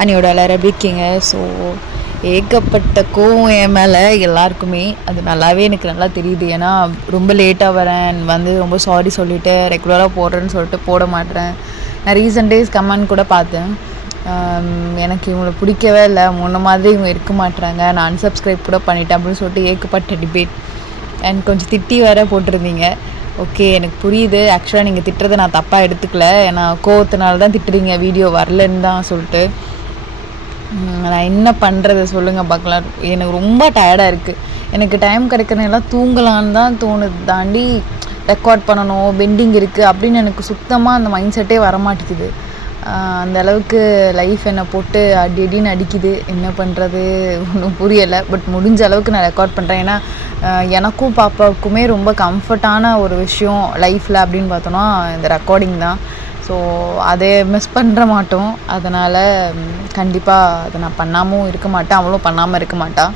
அண்ணியோட எல்லாரும் எப்படி இருக்கீங்க? ஸோ ஏகப்பட்ட கோவம் என் மேலே எல்லாருக்குமே. அது நல்லாவே எனக்கு நல்லா தெரியுது. ஏன்னா ரொம்ப லேட்டாக வரேன், வந்து ரொம்ப சாரி சொல்லிவிட்டு ரெகுலராக போடுறேன்னு சொல்லிட்டு போட மாட்டேறேன். நான் ரீசன்ட் டேஸ் கமெண்ட் கூட பார்த்தேன். எனக்கு இவங்களை பிடிக்கவே இல்லை, முன்ன மாதிரி இவங்க இருக்க மாட்டுறாங்க, நான் அன்சப்ஸ்கிரைப் கூட பண்ணிட்டேன் அப்படின்னு சொல்லிட்டு ஏகப்பட்ட டிபேட் அண்ட் கொஞ்சம் திட்டி வேற போட்டிருந்தீங்க. ஓகே, எனக்கு புரியுது. ஆக்சுவலாக நீங்கள் திட்டுறதை நான் தப்பாக எடுத்துக்கல, ஏன்னா கோவத்தினால தான் திட்டுறீங்க, வீடியோ வரலன்னு தான் சொல்லிட்டு. நான் என்ன பண்ணுறது சொல்லுங்கள் பார்க்கலாம். எனக்கு ரொம்ப டயர்டாக இருக்குது. எனக்கு டைம் கிடைக்கிறனெல்லாம் தூங்கலான்னு தான் தோணுது, தாண்டி ரெக்கார்ட் பண்ணணும், பெண்டிங் இருக்குது அப்படின்னு எனக்கு சுத்தமாக அந்த மைண்ட் செட்டே வரமாட்டேங்குது. அந்த அளவுக்கு லைஃப் என்னை போட்டு அடி அடின்னு அடிக்குது. என்ன பண்ணுறது ஒன்றும் புரியலை. பட் முடிஞ்ச அளவுக்கு நான் ரெக்கார்ட் பண்ணுறேன். ஏன்னா எனக்கும் பாப்பாவுக்குமே ரொம்ப கம்ஃபர்ட்டான ஒரு விஷயம் லைஃப்பில் அப்படின்னு பார்த்தோன்னா இந்த ரெக்கார்டிங் தான். ஸோ அதை மிஸ் பண்ணுற மாட்டோம். அதனால் கண்டிப்பாக அதை நான் பண்ணாமல் இருக்க மாட்டேன், அவளும் பண்ணாமல் இருக்க மாட்டாள்.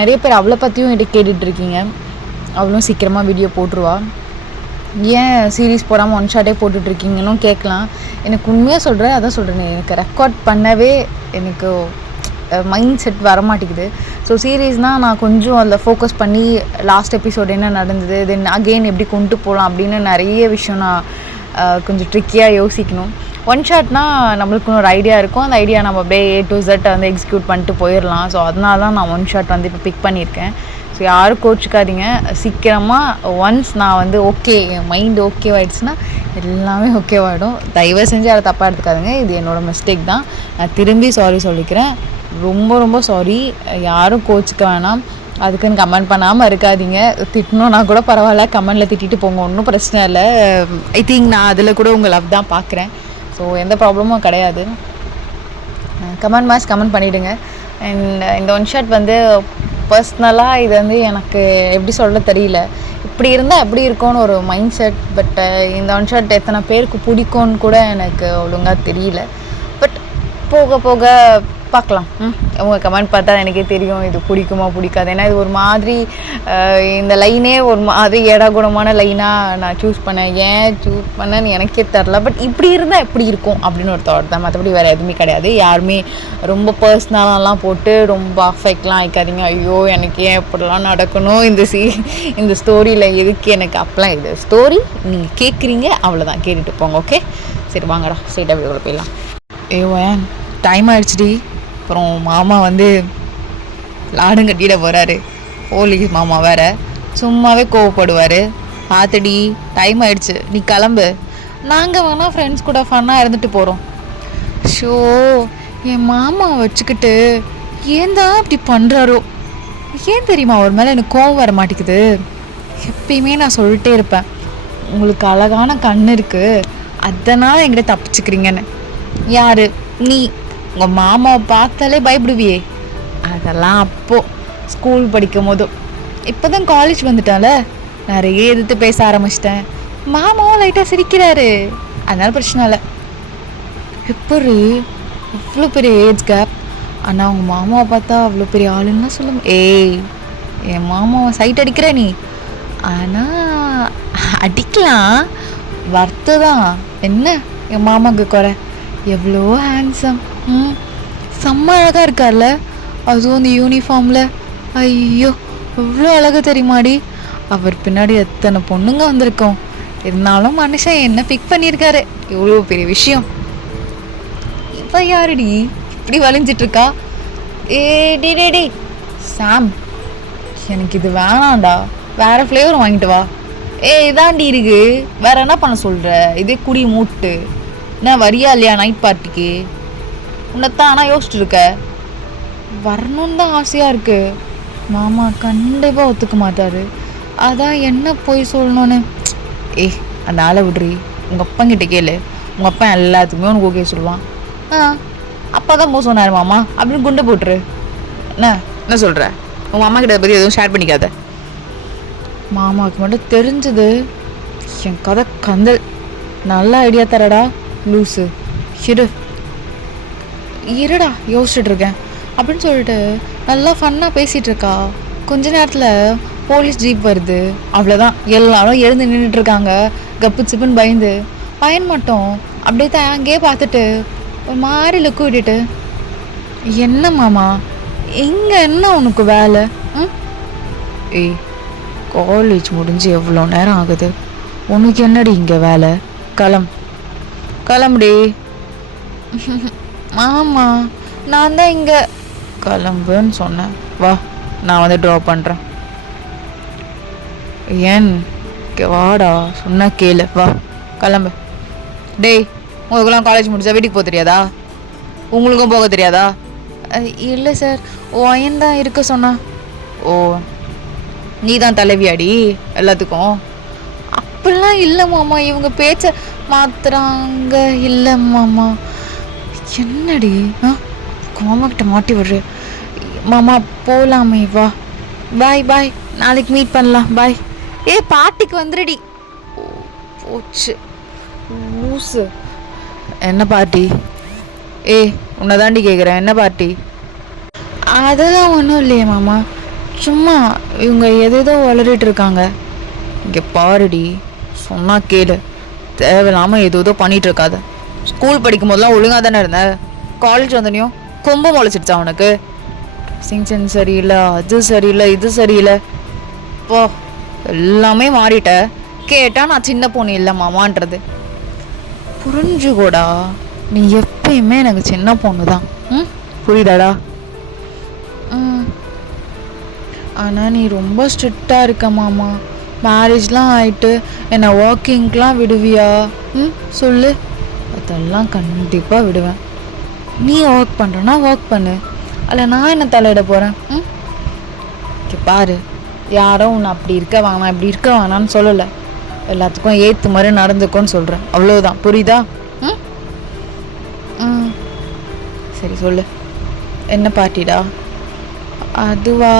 நிறைய பேர் அவளை பற்றியும் என்கிட்ட கேட்டுட்ருக்கீங்க. அவளும் சீக்கிரமாக வீடியோ போட்டுருவா. ஏன் சீரீஸ் போடாமல் ஒன் ஷாட்டே போட்டுட்ருக்கீங்கன்னு கேட்கலாம். எனக்கு உண்மையாக சொல்கிறேன், அதான் சொல்கிறேன், எனக்கு ரெக்கார்ட் பண்ணவே எனக்கு மைண்ட் செட் வரமாட்டேங்குது. ஸோ சீரீஸ்னால் நான் கொஞ்சம் அதில் ஃபோக்கஸ் பண்ணி லாஸ்ட் எபிசோட் என்ன நடந்தது, தென் அகெயின் எப்படி கொண்டு போகலாம் அப்படின்னு நிறைய விஷயம் நான் கொஞ்சம் ட்ரிக்கியாக யோசிக்கணும். ஒன் ஷாட்னால் நம்மளுக்கு ஒரு ஐடியா இருக்கும், அந்த ஐடியா நம்ம அப்படியே A to Z வந்து எக்ஸிக்யூட் பண்ணிட்டு போயிடலாம். ஸோ அதனால தான் நான் ஒன் ஷாட் வந்து இப்போ பிக் பண்ணியிருக்கேன். ஸோ யாரும் கோச்சிக்காதீங்க. சீக்கிரமாக ஒன்ஸ் நான் வந்து ஓகே, என் மைண்டு ஓகேவாயிடுச்சுன்னா எல்லாமே ஓகேவாகிடும். தயவு செஞ்சு அதை தப்பாக எடுத்துக்காதுங்க. இது என்னோடய மிஸ்டேக் தான். நான் திரும்பி சாரி சொல்லிக்கிறேன். ரொம்ப ரொம்ப சாரி. யாரும் கோச்சிக்க வேணாம். அதுக்குன்னு கமெண்ட் பண்ணாமல் இருக்காதீங்க. திட்டணுன்னா கூட பரவாயில்ல, கமெண்டில் திட்டிட்டு போங்க, ஒன்றும் பிரச்சனை இல்லை. ஐ திங்க் நான் அதில் கூட உங்கள் லவ் தான் பார்க்குறேன். ஸோ எந்த ப்ராப்ளமும் கிடையாது. கமெண்ட் பண்ணிவிடுங்க. அண்ட் இந்த ஒன் ஷாட் வந்து பர்ஸ்னலாக இது வந்து எனக்கு எப்படி சொல்ல தெரியல. இப்படி இருந்தால் எப்படி இருக்கும்னு ஒரு மைண்ட் செட். பட் இந்த ஒன் ஷாட் எத்தனை பேருக்கு பிடிக்கும்னு கூட எனக்கு ஒழுங்காக தெரியல. பட் போக போக பார்க்கலாம். அவங்க கமெண்ட் பார்த்தா எனக்கே தெரியும் இது பிடிக்குமா பிடிக்காது. ஏன்னா இது ஒரு மாதிரி இந்த லைனே ஒரு மாதிரி ஏடாகுணமான லைனாக நான் சூஸ் பண்ணேன். ஏன் சூஸ் பண்ணேன்னு எனக்கே தெரில. பட் இப்படி இருந்தால் எப்படி இருக்கும் அப்படின்னு ஒரு தாட் தான், மற்றபடி வேறு எதுவுமே கிடையாது. யாருமே ரொம்ப பர்சனலாலாம் போட்டு ரொம்ப அஃபெக்ட்லாம் ஆயிக்காதீங்க. ஐயோ எனக்கு ஏன் இப்படிலாம் நடக்கணும், இந்த ஸ்டோரியில் எதுக்கு எனக்கு அப்பெல்லாம். இது ஸ்டோரி நீங்கள் கேட்குறீங்க, அவ்வளோதான், கேட்டுட்டு போங்க. ஓகே, சரி வாங்கடா ஸ்ட்ரெயிட்டாக வீடியோவில் போயிடலாம். ஏன் டைம் ஆயிடுச்சுடி. அப்புறம் மாமா வந்து லாடம் கட்டிட போகிறாரு. போலீஸ் மாமா வேறு சும்மாவே கோவப்படுவார். பார்த்துடி டைம் ஆயிடுச்சு, நீ கிளம்பு, நாங்கள் வேணால் ஃப்ரெண்ட்ஸ் கூட ஃபன்னாக இருந்துட்டு போகிறோம். ஷோ, என் மாமா வச்சுக்கிட்டு ஏன் தான் இப்படி பண்ணுறாரோ. ஏன் தெரியுமா அவர் மேலே எனக்கு கோவம் வர மாட்டேங்குது. எப்பயுமே நான் சொல்லிட்டே இருப்பேன், உங்களுக்கு அழகான கண் இருக்குது, அதனால் என்கிட்ட தப்பிச்சுக்கிறீங்கன்னு. யார் நீ? உங்கள் மாமாவை பார்த்தாலே பயப்படுவியே. அதெல்லாம் அப்போது ஸ்கூல் படிக்கும் போதும். இப்போ தான் காலேஜ் வந்துட்டால நிறைய எதிர்த்து பேச ஆரம்பிச்சிட்டேன். மாமாவும் லைட்டாக சிரிக்கிறாரு, அதனால பிரச்சனை இல்லை. எப்படி இவ்வளோ பெரிய ஏஜ் கேப், ஆனால் அவங்க மாமாவை பார்த்தா அவ்வளோ பெரிய ஆளுன்னா சொல்லுங்க. ஏய், என் மாமாவை சைட் அடிக்கிற நீ. ஆனால் அடிக்கலாம், வர்த்து தான் என்ன. என் மாமாவுக்கு குறை, எவ்வளோ ஹேண்ட்ஸம், செம்ம அழகாக இருக்கார்ல, அதுவும் அந்த யூனிஃபார்மில். ஐயோ எவ்வளோ அழகாக தெரியுமாடி. அவர் பின்னாடி எத்தனை பொண்ணுங்க வந்திருக்கோம். இருந்தாலும் மனுஷன் என்ன பிக் பண்ணியிருக்காரு, எவ்வளோ பெரிய விஷயம். இப்போ யாருடி இப்படி வளைஞ்சிட்ருக்கா? டே சாம், எனக்கு இது வேணாண்டா, வேறு ஃப்ளேவர் வாங்கிட்டு வா. இதாண்டி இருக்கு, வேற என்ன பண்ண சொல்கிற? இதே குடி மூட்டு என்ன, வரியா இல்லையா நைட் பார்ட்டிக்கு? உன்னைத்தான் ஆனால் யோசிச்சுட்டு இருக்க. வரணுன்னு தான் ஆசையாக இருக்குது. மாமா கண்டிப்பாக ஒத்துக்க மாட்டார். அதான் என்ன போய் சொல்லணுன்னு. அந்த ஆளை விட்றி, உங்கள் அப்பங்கிட்ட கேளு, உங்கள் அப்பா எல்லாத்துக்குமே உனக்கு ஓகே சொல்லுவான். அப்பா தான் போக சொன்னார் மாமா அப்படின்னு குண்டை போட்டுரு. என்ன சொல்கிற? உங்கள் அம்மா கிட்ட பற்றி எதுவும் ஷேர் பண்ணிக்காத. மாமாவுக்கு மட்டும் தெரிஞ்சது என் கதை கந்தல். நல்ல ஐடியா தரடா லூஸு. இருடா யோசிச்சுட்டு இருக்கேன் அப்படின்னு சொல்லிட்டு நல்லா ஃபன்னாக பேசிகிட்டு இருக்கா. கொஞ்ச நேரத்தில் போலீஸ் ஜீப் வருது. அவ்வளோதான், எல்லாரும் எழுந்து நின்றுட்டுருக்காங்க கப்பு சிப்புன்னு பயந்து. பையன் மட்டும் அப்படியே தான் அங்கேயே பார்த்துட்டு ஒரு மாதிரி லுக்கு விட்டுட்டு என்ன மாமா, இங்கே என்ன உனக்கு வேலை? ம், ஏய், காலேஜ் முடிஞ்சு எவ்வளோ நேரம் ஆகுது, உனக்கு என்னடி இங்கே வேலை? கிளம்புடி. மாமா, நான் தான் இங்கே. கிளம்புன்னு சொன்னேன். வா, நான் வந்து ட்ராப் பண்ணுறேன். ஏன் வாடா, சொன்னா கேளு, வா கிளம்பு. டேய், உங்களுக்குலாம் காலேஜ் முடிச்சா வீட்டுக்கு போக தெரியாதா? உங்களுக்கும் போக தெரியாதா? இல்லை சார், ஒயன் தான் இருக்க சொன்னா. ஓ, நீ தான் தலைவியாடி எல்லாத்துக்கும்? அப்படிலாம் இல்லை மாமா, இவங்க பேச்ச மாத்துறாங்க. இல்லை மாமா. என்னடி மாமா கிட்ட மாட்டி விடுற? மாமா போகலாமே, வா. பாய் பாய், நாளைக்கு மீட் பண்ணலாம், பாய். பாட்டிக்கு வந்துடுடி. போச்சு லூசு. என்ன பார்ட்டி? உன்னை தாண்டி கேட்குறேன், என்ன பார்ட்டி? அதெல்லாம் ஒன்றும் இல்லையே மாமா, சும்மா இவங்க எதேதோ வளரிட்டு இருக்காங்க. இங்கே பாருடி, சொன்னா கேளு, தேவையில்லாமல் ஏதோ பண்ணிகிட்டு இருக்காத. ஸ்கூல் படிக்கும் போதெல்லாம் ஒழுங்காக தானே இருந்தேன், காலேஜ் வந்தனையும் கொம்ப முளைச்சிடுச்சா உனக்கு? ட்ரெஸ்ஸிங் சென்ஸ் சரியில்லை, அது சரியில்லை, இது சரியில்லை, போ எல்லாமே மாறிட்ட. கேட்டால் நான் சின்ன பொண்ணு இல்லை மாமான்றது. புரிஞ்சுக்கூடா, நீ எப்பயுமே எனக்கு சின்ன பொண்ணு தான். புரியுதாடா? ஆனால் நீ ரொம்ப ஸ்ட்ரிக்டாக இருக்க மாமா. மேரேஜ்லாம் ஆகிட்டு என்னை வாக்கிங்க்கெலாம் விடுவியா? சொல்லு. அதெல்லாம் கண்டிப்பாக விடுவேன். நீ ஒர்க் பண்ணுறனா ஒர்க் பண்ணு, அதில் நான் என்ன தலையிட போகிறேன்? பாரு, யாரும் உன்னை அப்படி இருக்க வேணாம் இப்படி இருக்க வேணான்னு சொல்லலை, எல்லாத்துக்கும் ஏற்று மாதிரி நடந்துக்கோன்னு சொல்கிறேன், அவ்வளோதான். புரியுதா? சரி சொல்லு, என்ன பார்ட்டிடா? அதுவா,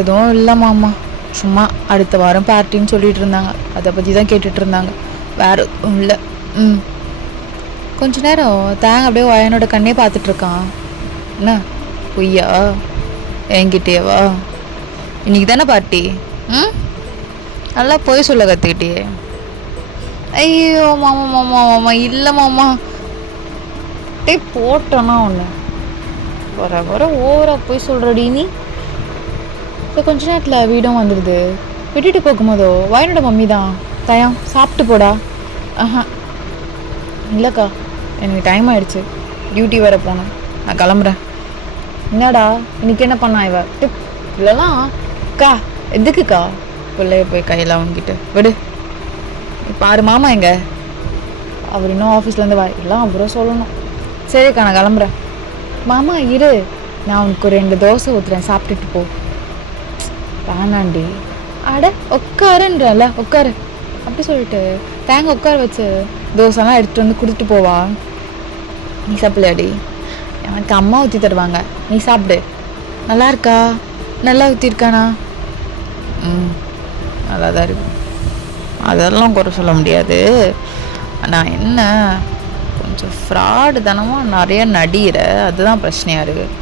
எதுவும் இல்லை மாமா, சும்மா அடுத்த வாரம் பார்ட்டின்னு சொல்லிட்டு இருந்தாங்க, அதை பற்றி தான் கேட்டுட்டு இருந்தாங்க, வேறு எதுவும் இல்லை. கொஞ்ச நேரம் தேங்க அப்படியே வயனோட கண்ணே பார்த்துட்ருக்கான். என்ன பொய்யா? என்கிட்டேவா? இன்னைக்கு தானே பார்ட்டி? நல்லா பொய் சொல்ல கற்றுக்கிட்டியே. ஐயோ மாமா மாமா மாமா, இல்லை மாமா. போட்டோன்னா ஒன்று வர வர ஓவராக போய் சொல்கிறடி நீ. இப்போ கொஞ்ச நேரத்தில் வீடும் வந்துடுது. விட்டுட்டு போகும்போதோ வயனோட மம்மி தான், தயம் சாப்பிட்டு போடா. இல்லைக்கா, எனக்கு டைம் ஆகிடுச்சு, டியூட்டி வேறு போகணும், நான் கிளம்புறேன். என்னடா இன்னைக்கு என்ன பண்ணா இவ? டிப் இல்லைலாம் அக்கா, எதுக்குக்கா பிள்ளைய போய் கையில் வாங்கிட்டு விடு. பாரு மாமா எங்க? அவர் இன்னும் ஆஃபீஸ்லேருந்து எல்லாம் அவரும் சொல்லணும். சரிக்கா, நான் கிளம்புறேன். மாமா இரு, நான் உனக்கு 2 தோசை ஊற்றுறேன், சாப்பிட்டுட்டு போ. வேணாண்டி. அட உட்காருன்றல, உட்காரு. அப்படி சொல்லிட்டு தேங்காய் உட்கார வச்சு தோசைலாம் எடுத்துகிட்டு வந்து கொடுத்துட்டு போவா. நீ சாப்பிடலாடி? எனக்கு அம்மா ஊற்றி தருவாங்க, நீ சாப்பிடு. நல்லா இருக்கா? நல்லா ஊற்றிருக்கானா? நல்லா தான் இருக்கு, அதெல்லாம் குறை சொல்ல முடியாது. ஆனால் என்ன, கொஞ்சம் ஃப்ராடு தானமாக நிறைய நடிகிற, அதுதான் பிரச்சனையாக இருக்குது.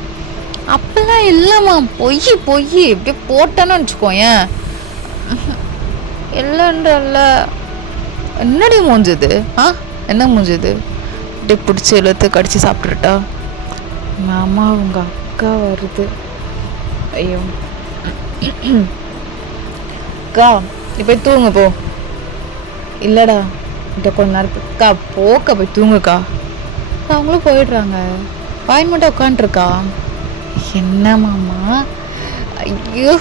அப்பெல்லாம் இல்லைம்மா, பொய் இப்படியே போட்டேன்னு வச்சுக்கோயேன். இல்லைன்றல்ல. என்னடி மூஞ்சுது? என்ன மூஞ்சுது? இப்படி பிடிச்சி இழுத்து கடிச்சு சாப்பிட்டுட்டா? மாமா அவங்க அக்கா வருது. ஐயோ அக்கா, நீ போய் தூங்க போ. இல்லைடா, இந்த கொஞ்ச நேரம் அக்கா போக்க போய் தூங்குக்கா. அவங்களும் போயிடுறாங்க, வாயின் மட்டும் உட்காந்துருக்கா. என்ன மாமா? ஐயோ,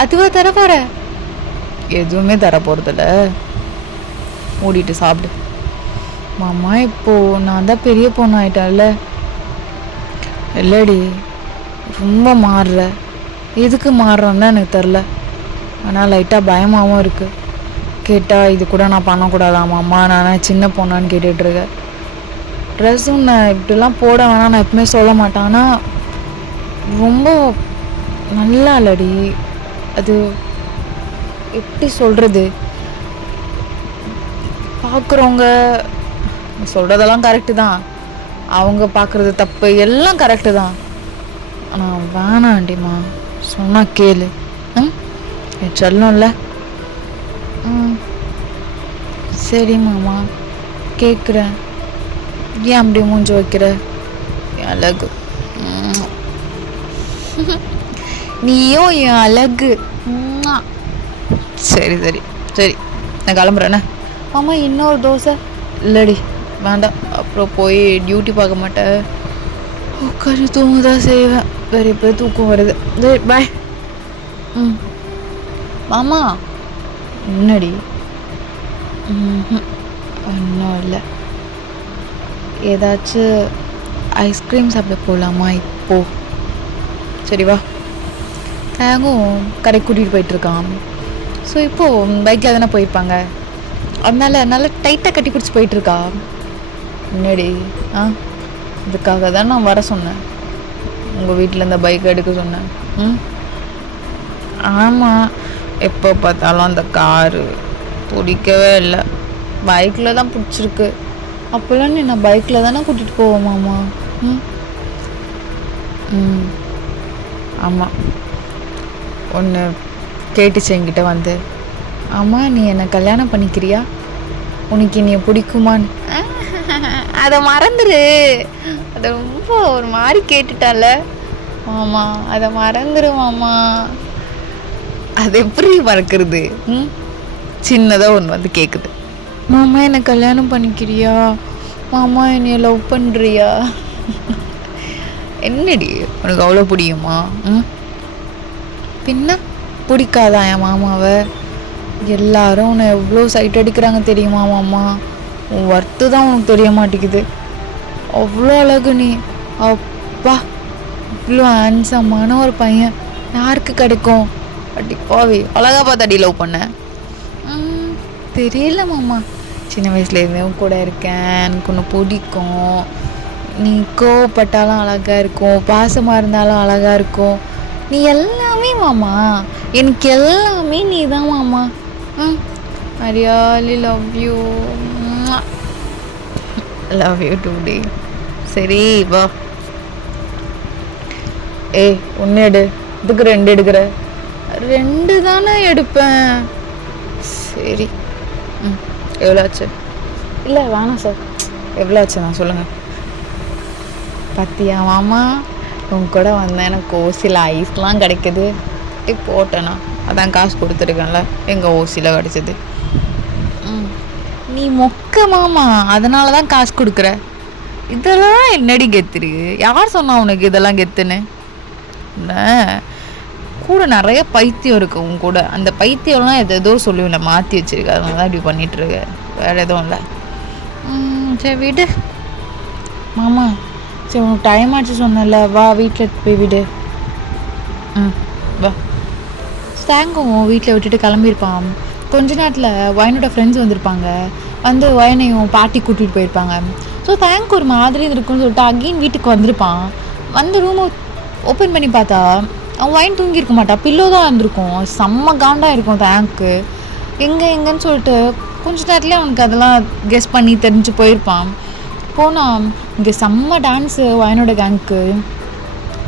அதுவா தர போற? எதுவுமே தர போறதில்ல, மூடிட்டு சாப்பிடு. மாமா இப்போ நான் தான் பெரிய பொண்ணு ஆயிட்டால. இல்லடி, ரொம்ப மாறுற. எதுக்கு மாறுறோன்னு தான் எனக்கு தெரில, ஆனால் லைட்டாக பயமாகவும் இருக்குது. கேட்டால் இது கூட நான் பண்ணக்கூடாதாம்மா, அம்மா நான் சின்ன பொண்ணான்னு கேட்டுட்ருக்கேன். ட்ரெஸ்ஸும் நான் இப்படிலாம் போட வேணாம் நான் எப்பவுமே சொல்ல மாட்டேன், ஆனால் ரொம்ப நல்லா இல்லடி அது. எப்படி சொல்கிறது, பார்க்குறவங்க சொல்கிறதெல்லாம் கரெக்டு தான், அவங்க பார்க்குறது தப்பு, எல்லாம் கரெக்டு தான். ஆனால் வேணாண்டிம்மா, சொன்னால் கேளு. என் சொல்லணும்ல. சரி மாமா, கேட்குறேன். ஏன் அப்படி மூஞ்சி வைக்கிற? அழகு. நீயும் என் அழகு. சரி சரி சரி, நான் கிளம்புறேண்ணே. ஆமா, இன்னொரு தோசை இல்லடி, வேண்டாம். அப்புறம் போய் டியூட்டி பார்க்க மாட்டேன், உட்காந்து தூங்க தான் செய்வேன். வேறு இப்போ தூக்கம் வருது. சரி பாய். மாமா என்னடி? ஒன்றும் இல்லை. ஏதாச்சும் ஐஸ்கிரீம் சாப்பிட போகலாமா இப்போ? சரி வா. தேங்கும் கடைக்கு கூட்டிகிட்டு போயிட்டுருக்கான். ஸோ இப்போது பைக்கில் தானே போயிருப்பாங்க, அதனால நல்லா டைட்டாக கட்டி பிடிச்சி போயிட்டுருக்கா. என்னடி? இதுக்காக தான் நான் வர சொன்னேன், உங்கள் வீட்டில் இந்த பைக் எடுக்க சொன்னேன். ஆமாம், எப்போ பார்த்தாலும் அந்த காரு பிடிக்கவே இல்லை, பைக்கில் தான் பிடிச்சிருக்கு. அப்போல்லாம் நீ நான் பைக்கில் தானே கூட்டிகிட்டு போவோமாம்மா? ஆமாம், ஒன்று கேட்டுச்சு என்கிட்ட வந்து. ஆமாம், நீ என்னை கல்யாணம் பண்ணிக்கிறியா? உனக்கு என்னைய பிடிக்குமான்னு. அதை மறந்துடு, அதை ரொம்ப ஒரு மாதிரி கேட்டுட்டால மாமா, அதை மறந்துடு மாமா. அது எப்படி மறக்கிறது? சின்னதாக ஒன்று வந்து கேட்குது, மாமா என்னை கல்யாணம் பண்ணிக்கிறியா? மாமா என்னைய லவ் பண்ணுறியா? என்னடி உனக்கு அவ்வளோ பிடிக்குமா? பின்ன பிடிக்காதா என் மாமாவை? எல்லாரும் உன்னை எவ்வளோ சைட் அடிக்கிறாங்க தெரியுமா மாமா? உன் ஒர்த்து தான் உனக்கு தெரிய மாட்டேங்குது. அவ்வளோ அழகு நீ, அப்பா, இவ்வளோ ஹேண்ட்ஸமான ஒரு பையன் யாருக்கு கிடைக்கும்? அடிப்பாவி, அழகா பார்த்தாடி லவ் பண்ண. தெரியல மாமா, சின்ன வயசுலேருந்தே உன் கூட இருக்கேன், எனக்கு ஒன்று பிடிக்கும். நீ கோவப்பட்டாலும் அழகாக இருக்கும், பாசமாக இருந்தாலும் அழகாக இருக்கும். நீ எல்லாமே மாமா, எனக்கு எல்லாமே நீ தான் மாமா. I really love you. Love you too டி. சரி வா. ஏய், ஒன்று எடு, இதுக்கு 2 எடுக்கிற? 2 தானே எடுப்பேன். சரி, எவ்வளோ ஆச்சு? இல்லை வேணாம் சார். எவ்வளோ ஆச்சு நான் சொல்லுங்கள். பத்தியா மாமா, உங்க கூட வந்தேன், எனக்கு ஓசியில் ஐஸ்லாம் கிடைக்குது. போட்டேண்ணா, அதான் காசு கொடுத்துருக்கேன்ல, எங்கள் ஓசியில் கிடச்சிது. நீ மொக்க மாமா, அதனால தான் காசு கொடுக்குற. இதெல்லாம் என்னடி கெத்துரு? யார் சொன்னா உனக்கு இதெல்லாம் கெத்துன்னு? கூட நிறைய பைத்தியம் இருக்கு உன் கூட. அந்த பைத்தியம்லாம் எதோ சொல்லுவில்ல, மாற்றி வச்சிருக்க, அதனால தான் இப்படி பண்ணிட்டுருக்க, வேறு எதுவும் இல்லை. சரி விடு மாமா. சரி, உனக்கு டைம் ஆச்சு சொன்னல, வா வீட்டில் போய் விடு. வா. தேங்கும் வீட்டில் விட்டுட்டு கிளம்பியிருப்பான். கொஞ்ச நேரத்தில் வயனோட ஃப்ரெண்ட்ஸ் வந்திருப்பாங்க, வந்து வயனையும் பாட்டி கூட்டிகிட்டு போயிருப்பாங்க. ஸோ தேங்க் ஒரு மாதிரி இருக்குன்னு சொல்லிட்டு அகெயின் வீட்டுக்கு வந்திருப்பான். வந்து ரூமை ஓப்பன் பண்ணி பார்த்தா அவன் வயன் தூங்கியிருக்க மாட்டான், பில்லோ தான் இருந்திருக்கும். செம்ம காண்டாக இருக்கும் தேங்க்கு. எங்கேன்னு சொல்லிட்டு கொஞ்ச நேரத்துலேயே அவனுக்கு அதெல்லாம் கெஸ் பண்ணி தெரிஞ்சு போயிருப்பான். போனால் இங்கே செம்ம டான்ஸு வயனோட கேங்க்கு.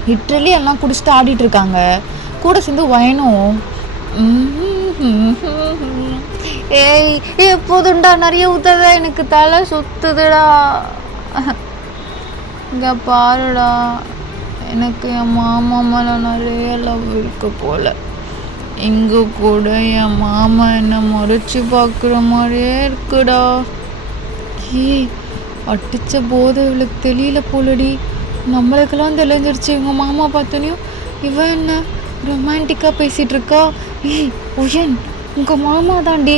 லிட்ரலி எல்லாம் குடிச்சிட்டு ஆடிட்டுருக்காங்க. கூட சேர்ந்து வயனும் ஏய் எப்போதுண்டா நிறைய ஊத்தாத, எனக்கு தலை சுத்துதுடா. இங்கே பாருடா, எனக்கு என் மாமா மேலே நிறைய லவ் இருக்கு போல். இங்கே கூட என் மாமா என்னை முறைச்சி பார்க்குற மாதிரியே இருக்குடா. ஏய், அடித்த போதை இவளுக்கு தெரியல போலடி. நம்மளுக்கெல்லாம் தெளிஞ்சிருச்சு. இவங்க மாமா பார்த்தோனையும் இவன் என்ன ரொமான்டிக்காக பேசிகிட்டு இருக்கா. ஏய் உயன், உங்கள் மாமா தான்டி.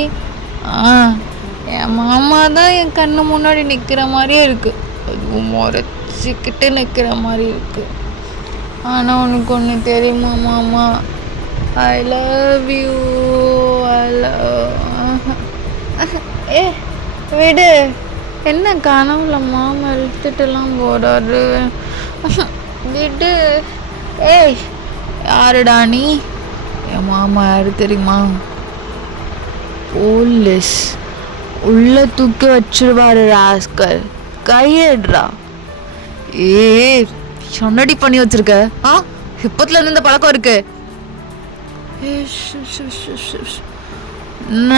என் மாமா தான் என் கண்ணு முன்னாடி நிற்கிற மாதிரியே இருக்குது, அதுவும் முறைச்சிக்கிட்டு நிற்கிற மாதிரி இருக்குது. ஆனால் உனக்கு ஒன்று தெரியுமா மாமா, ஐ லவ் யூ. ஏ விடு, என்ன கனவுல மாமா இழுத்துட்டுலாம் போறாரு, விடு. ஏய் யாருடா நீ? என் மாமா யாரு தெரியுமா? போலீஸ், உள்ள தூக்கி வச்சிருவாரு ராஸ்கல், கையேடுறா. ஏ சொன்னடி பண்ணி வச்சிருக்க, இப்பத்துல இருந்து இந்த பழக்கம் இருக்கு. என்ன,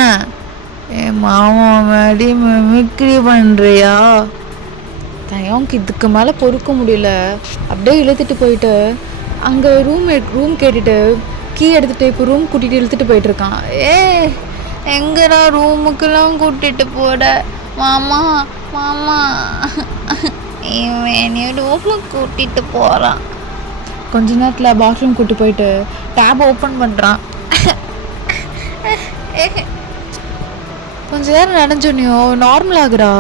என் மாமா மாதிரி மிமிக்ரி பண்றியா? தயவுக்கு இதுக்கு மேலே பொறுக்க முடியல. அப்படியே இழுத்துட்டு போயிட்டு அங்கே ரூம் கேட்டுட்டு கீ எடுத்துகிட்டு இப்போ ரூம் கூட்டிகிட்டு இழுத்துட்டு போயிட்டுருக்கான். எங்கடா ரூமுக்கெல்லாம் கூட்டிகிட்டு போட மாமா மாமா, இவன் ரூமுக்கு கூட்டிகிட்டு போகிறான். கொஞ்ச நேரத்தில் பாத்ரூம் கூப்பிட்டு போயிட்டு டேப் ஓப்பன் பண்ணுறான். கொஞ்ச நேரம் நினைஞ்சோனியோ நார்மல் ஆகுறா.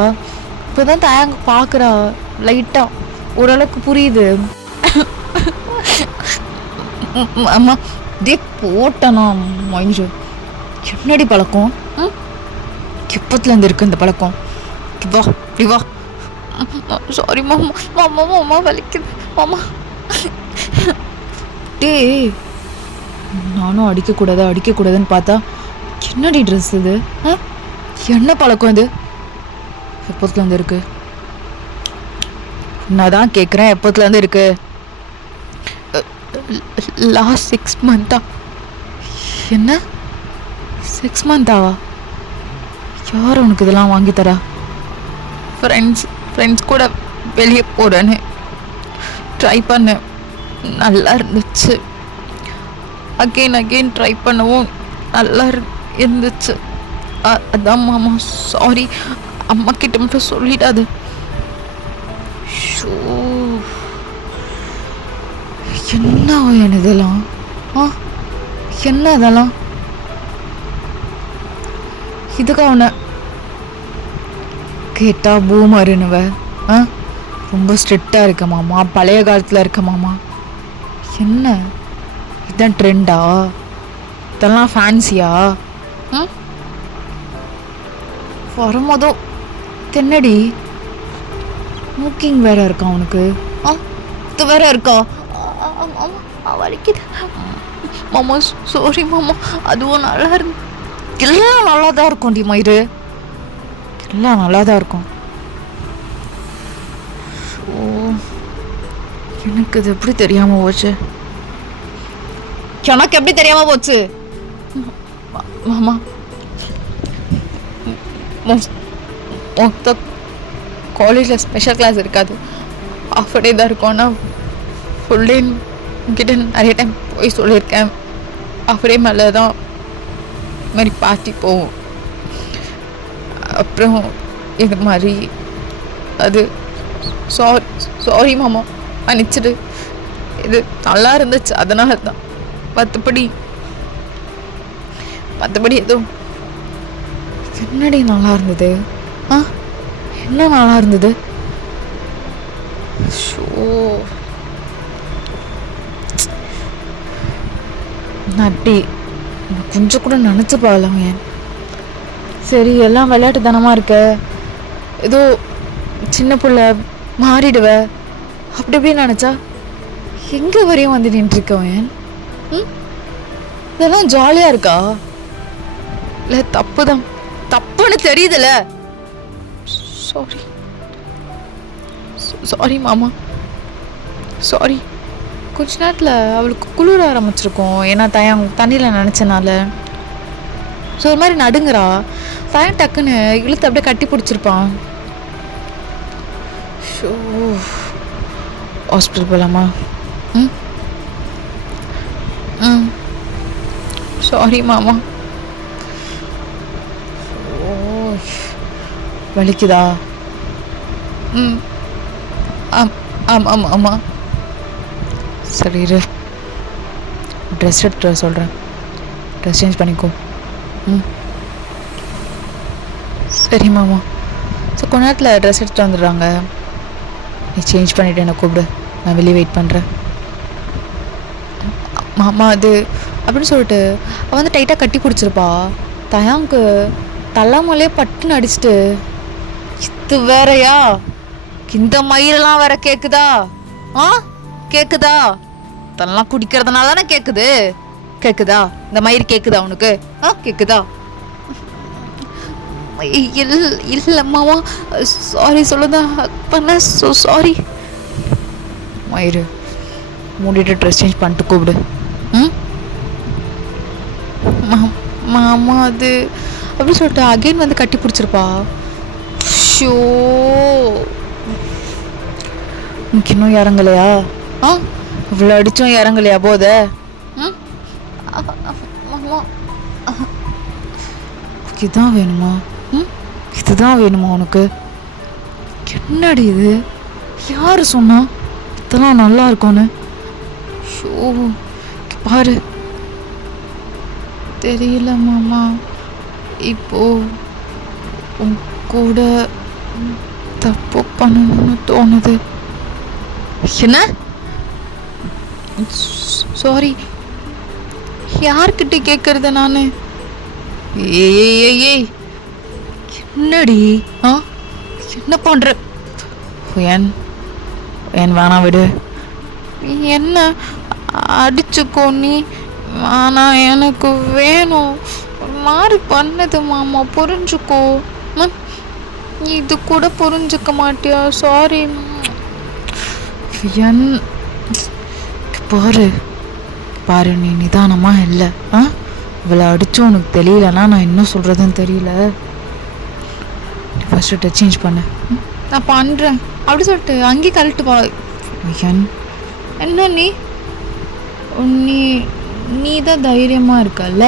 இப்போ தான் தயங்க பார்க்குறா. லைட்டாக ஓரளவுக்கு புரியுது. அம்மா இதே போட்டனா மயிறு, என்னடி பழக்கம்? எப்பத்துலேருந்து இருக்கு இந்த பழக்கம்? வா இப்படி வா. சாரி மாமா, மாமா மாமா வலிக்குது மாமா. டே நானும் அடிக்கக்கூடாதுன்னு பார்த்தா என்னடி ட்ரெஸ் இது? என்ன பழக்கம் இது? எப்பத்துலேருந்து இருக்கு? நான் தான் கேட்குறேன், எப்பத்துலேருந்து இருக்கு? Last 6 months. என்ன 6 months? யார் உனக்கு இதெல்லாம் வாங்கி தரா? ஃப்ரெண்ட்ஸ் கூட வெளியே போகிறேன்னு ட்ரை பண்ணேன், நல்லா இருந்துச்சு. அகெயின் ட்ரை பண்ணவும் நல்லா இருந்துச்சு. அதான் மாமா சாரி, அம்மா கிட்ட மட்டும் சொல்லிடாது. ஷோ என்ன இதெல்லாம்? என்ன இதெல்லாம்? இதுக்கு அவனை கேட்டா பூமருனுவ. ரொம்ப ஸ்ட்ரிக்டாக இருக்க மாமா, பழைய காலத்தில் இருக்க மாமா. என்ன இதுதான் ட்ரெண்டா? இதெல்லாம் ஃபேன்சியா? வரும்போதோ தென்னடி ஸ்மோக்கிங் வேற இருக்கா அவனுக்கு? இது வேற இருக்கா? வலிக்குது மாமா, சாரி மாமா. அதுவும் நல்லா இருக்கு. எல்லாம் நல்லா தான் இருக்கும் டி மயிறு, எல்லாம் நல்லா தான் இருக்கும். எனக்கு இது எப்படி தெரியாம போச்சு? எனக்கு எப்படி தெரியாம போச்சு மாமா? காலேஜில் ஸ்பெஷல் கிளாஸ் இருக்காது, ஆஃப் டே தான் இருக்கும். ஆனால் ஃபுல் டே கிட்ட நிறைய டைம் போய் சொல்லியிருக்கேன். ஆஃப் டே மேலே தான் மாதிரி பார்ட்டி போவோம். அப்புறம் இது மாதிரி அது சாரி மாமா, மன்னிச்சிடு. இது நல்லா இருந்துச்சு அதனால தான். மற்றபடி எதுவும். என்னடி நல்லா இருந்தது? என்ன நல்லா இருந்தது? ஷோ நான் அப்படி கொஞ்சம் கூட நினச்சி பார்க்கலாம். ஏன் சரி எல்லாம் விளையாட்டு தனமாக இருக்க, ஏதோ சின்ன பிள்ளை மாறிடுவ அப்படி இப்படின்னு நினச்சா எங்கே வரையும் வந்து நின்றுருக்கவன்? ஏன் இதெல்லாம் ஜாலியாக இருக்கா? இல்லை தப்புன்னு தெரியுதுல்ல? சாரி மாமா, சாரி. கொஞ்ச நேரத்தில் அவளுக்கு குளிர ஆரம்பிச்சிருக்கோம். ஏன்னா தண்ணியில் நினச்சனால ஸோ ஒரு மாதிரி நடுங்குறா. தயம் டக்குன்னு இழுத்து அப்படியே கட்டி பிடிச்சிருப்பான். ஷோ ஹாஸ்பிட்டல் போகலாமா? சாரி மாமா. ஓ வலிக்குதா? ஆமாம். சரி இரு, ட்ரெஸ் எடுத்து சொல்கிறேன், ட்ரெஸ் சேஞ்ச் பண்ணிக்கோ. சரி மாமா. ஸோ கொஞ்ச நேரத்தில் ட்ரெஸ் எடுத்துகிட்டு வந்துடுறாங்க. நீ சேஞ்ச் பண்ணிவிட்டு என்னை கூப்பிடு, நான் வெளியே வெயிட் பண்ணுறேன். மாமா அது அப்படின்னு சொல்லிட்டு அவள் வந்து டைட்டாக கட்டி பிடிச்சிருப்பா. தயாங்க்கு தலைமலையே பட்டுன்னு அடிச்சுட்டு, இது வேறையா? இந்த மயிரெல்லாம் வேற கேட்குதா? கேட்குதா? அதெல்லாம் குடிக்கிறதுனால தானே கேட்குதா? இந்த மயிர் கேட்குதா உனக்கு? கேட்குதா? இல்லை மாமா, சாரி சொல்லுதான் பண்ண. சாரி மயிறு, மூடிட்டு ட்ரெஸ் சேஞ்ச் பண்ணிட்டு கூப்பிடு. மாமா அது அப்படின்னு சொல்லிட்டு அகெயின் வந்து கட்டி பிடிச்சிருப்பா. ஷோ உனக்கு இன்னும் இறங்கலையா? ஆ, இவ்வளோ அடிச்சும் இறங்கலையா போத? ம், மாமா, இதுதான் வேணுமா? ம், இதுதான் வேணுமா உனக்கு? என்னடி இது? யாரு சொன்னா இதெல்லாம் நல்லா இருக்கும்னு? ஷோ, பாரு. தெரியல மாமா, இப்போ உன் கூட தப்பு பண்ணணும்னு தோணுது. என்ன? சாரி, யார்கிட்ட கேட்கறது நான்? ஏய், என்னடி? ஆ, என்ன பண்ற? என் வேணாம் விடு. என்ன அடிச்சுக்கோ நீ. ஆனா எனக்கு வேணும். ஒரு மாதிரி பண்ணது மாமா, புரிஞ்சுக்கோ. இது கூட புரிஞ்சுக்க மாட்டியா? சாரி. என் பாரு நீ நிதானமா இல்லை. இவ்வளோ அடிச்சும் உனக்கு தெரியலன்னா நான் என்ன சொல்கிறதுன்னு தெரியல. ஃபஸ்ட்டு சேஞ்ச் பண்ணு. நான் பண்ணுறேன் அப்படி சொல்லிட்டு அங்கேயே கழட்டு வா. என்ன நீ தான் தைரியமாக இருக்கல்ல,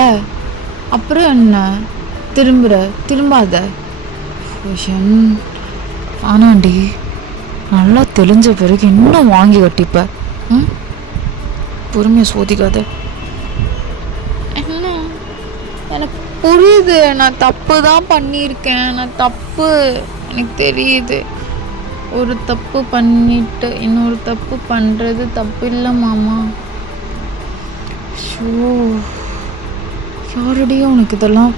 அப்புறம் என்ன திரும்பாத. ஆனாண்டி நல்லா தெளிஞ்ச பிறகு இன்னும் வாங்கி கட்டிப்ப. பொறுமையை சோதிக்காத. என்ன, எனக்கு புரியுது, நான் தப்பு தான் பண்ணியிருக்கேன். நான் தப்பு எனக்கு தெரியுது. ஒரு தப்பு பண்ணிட்டு இன்னொரு தப்பு பண்ணுறது தப்பு இல்லை மாமா. ஷோ, யாருடையும் உனக்கு இதெல்லாம்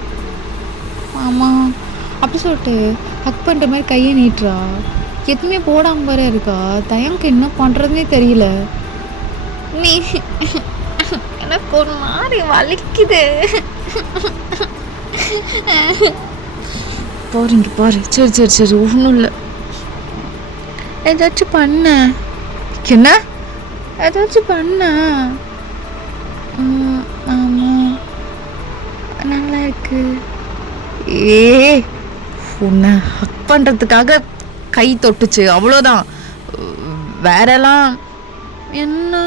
மாமா அப்படி சொல்லிட்டு ஹக் பண்ணுற மாதிரி கையை நீட்டுறா. எதுவுமே போடாமல் வர இருக்கா. தயங்கு என்ன பண்ணுறதுனே தெரியல. நீ எனக்கு ஒரு மாதிரி வலிக்குது. பாரு. சரி, ஒன்றும் இல்லை. ஏதாச்சும் பண்ண. என்ன? ஏதாச்சும் பண்ண. ஆமாம், நல்லா இருக்கு. உன்னை ஹக் பண்ணுறதுக்காக கை தொட்டுச்சு, அவ்வளோதான். வேறெல்லாம் என்ன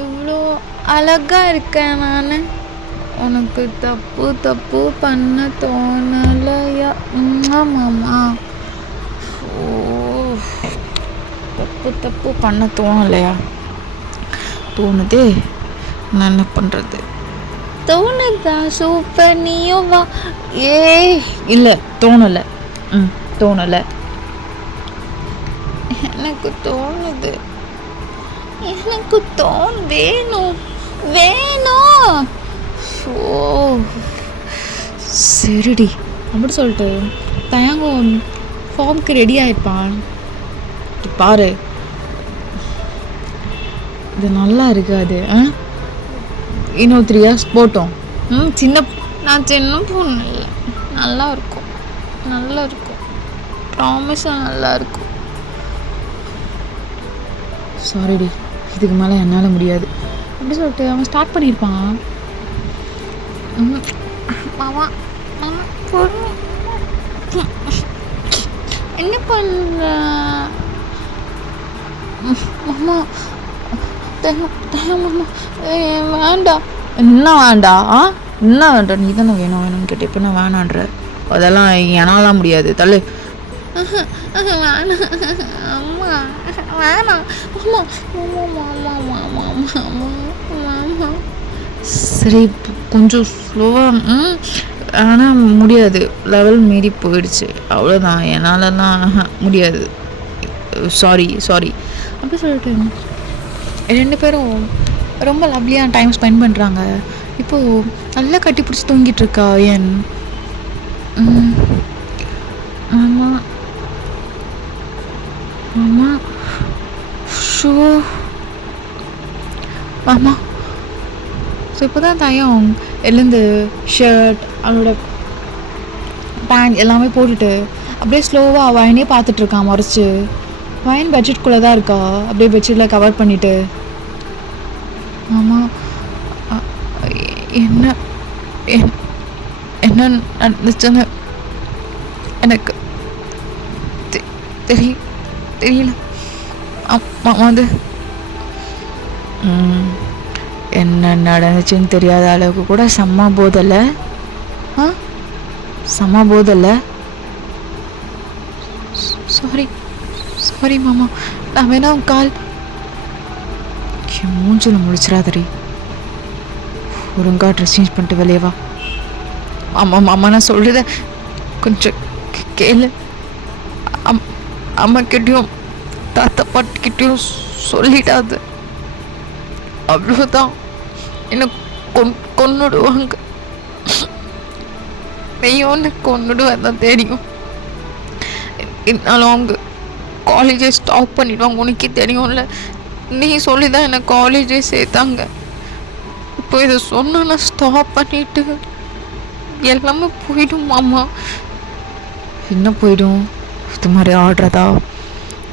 இவ்வளோ அழகாக இருக்கேன் நான். உனக்கு தப்பு பண்ண தோணலையா மாமா? ஓ, தப்பு பண்ண தோணலையா? தோணுதே, நான் என்ன பண்ணுறது? தோணுதா? சூப்பர், நீயும் வா. இல்லை, தோணலை. தோணலை. எனக்கு தோணுது. வேணும். ஓ, சரிடி அப்படி சொல்லிட்டு தயங்கோ ஃபார்முக்கு ரெடி ஆகிப்பான். பாரு, இது நல்லா இருக்காது. இன்னும் 3 years போட்டோம். நான் சின்ன பொண்ணு இல்லை. நல்லா இருக்கும். ப்ராமிஸாக நல்லா இருக்கும். சாரிடி, இதுக்கு மேலே என்னால் முடியாது அப்படி சொல்லிட்டு அவன் ஸ்டார்ட் பண்ணியிருப்பான். மாமா பொண்ணு என்ன பண்ணுற மாமா? மாமா வேண்டாம். என்ன வேண்டாம்? நீ தானே வேணும்னு கேட்ட. இப்போ நான் வேணான்ற. அதெல்லாம் என்னாலாம் முடியாது. தள்ளு. வேணாம் அம்மா, வேணாம் மாமா. சரி, கொஞ்சம் ஸ்லோவாக. ஆனால் முடியாது, லெவல் மீறி போயிடுச்சு, அவ்வளோதான். என்னாலலாம் முடியாது. சாரி அப்படி சொல்லிட்டு 2 பேரும் ரொம்ப லவ்லியாக டைம் ஸ்பெண்ட் பண்ணுறாங்க. இப்போது நல்லா கட்டி பிடிச்சி தூங்கிட்டு இருக்கா என். மாமா ஷோ மாமா. ஸோ இப்போ தான் தயம் எழுந்து ஷர்ட், அவனோட பேண்ட் எல்லாமே போட்டுட்டு அப்படியே ஸ்லோவாக வயனே பார்த்துட்ருக்கான் முறைச்சி. வயன் பெட்ஷீட்குள்ளே தான் இருக்கா, அப்படியே பெட்ஷீட்டில் கவர் பண்ணிவிட்டு. மாமா என்ன நடந்துச்சுன்னு எனக்கு தெரியல. மாமா அது என்ன நடந்துச்சுன்னு தெரியாத அளவுக்கு கூட செம்ம போதல்ல. செம்ம போதல்ல. சாரி சாரி மாமா, நான் வேணா கால் மூஞ்சில் முடிச்சிடாதடி. ஒழுங்கா ட்ரெஸ் சேஞ்ச் பண்ணிட்டு வெளியே வா. ஆமாம் மாமா, நான் சொல்கிறத கொஞ்சம் கேளு. அம்மாக்கிட்டையும் தாத்தா பாட்டிக்கிட்டையும் சொல்லிடாது. அவ்வளோதான், என்னை கொன்னுடுவாங்க. நீயும் ஒன்று கொன்னுடுவேன் தான் தெரியும். இருந்தாலும் அவங்க காலேஜை ஸ்டாப் பண்ணிடுவாங்க, உனக்கே தெரியும்ல. நீ சொல்லி தான் என்னை காலேஜே சேர்த்தாங்க. இப்போ இதை சொன்னா ஸ்டாப் பண்ணிட்டு எல்லாமே போயிடும் மாமா. என்ன போயிடும்? இது மாதிரி ஆடுறதா,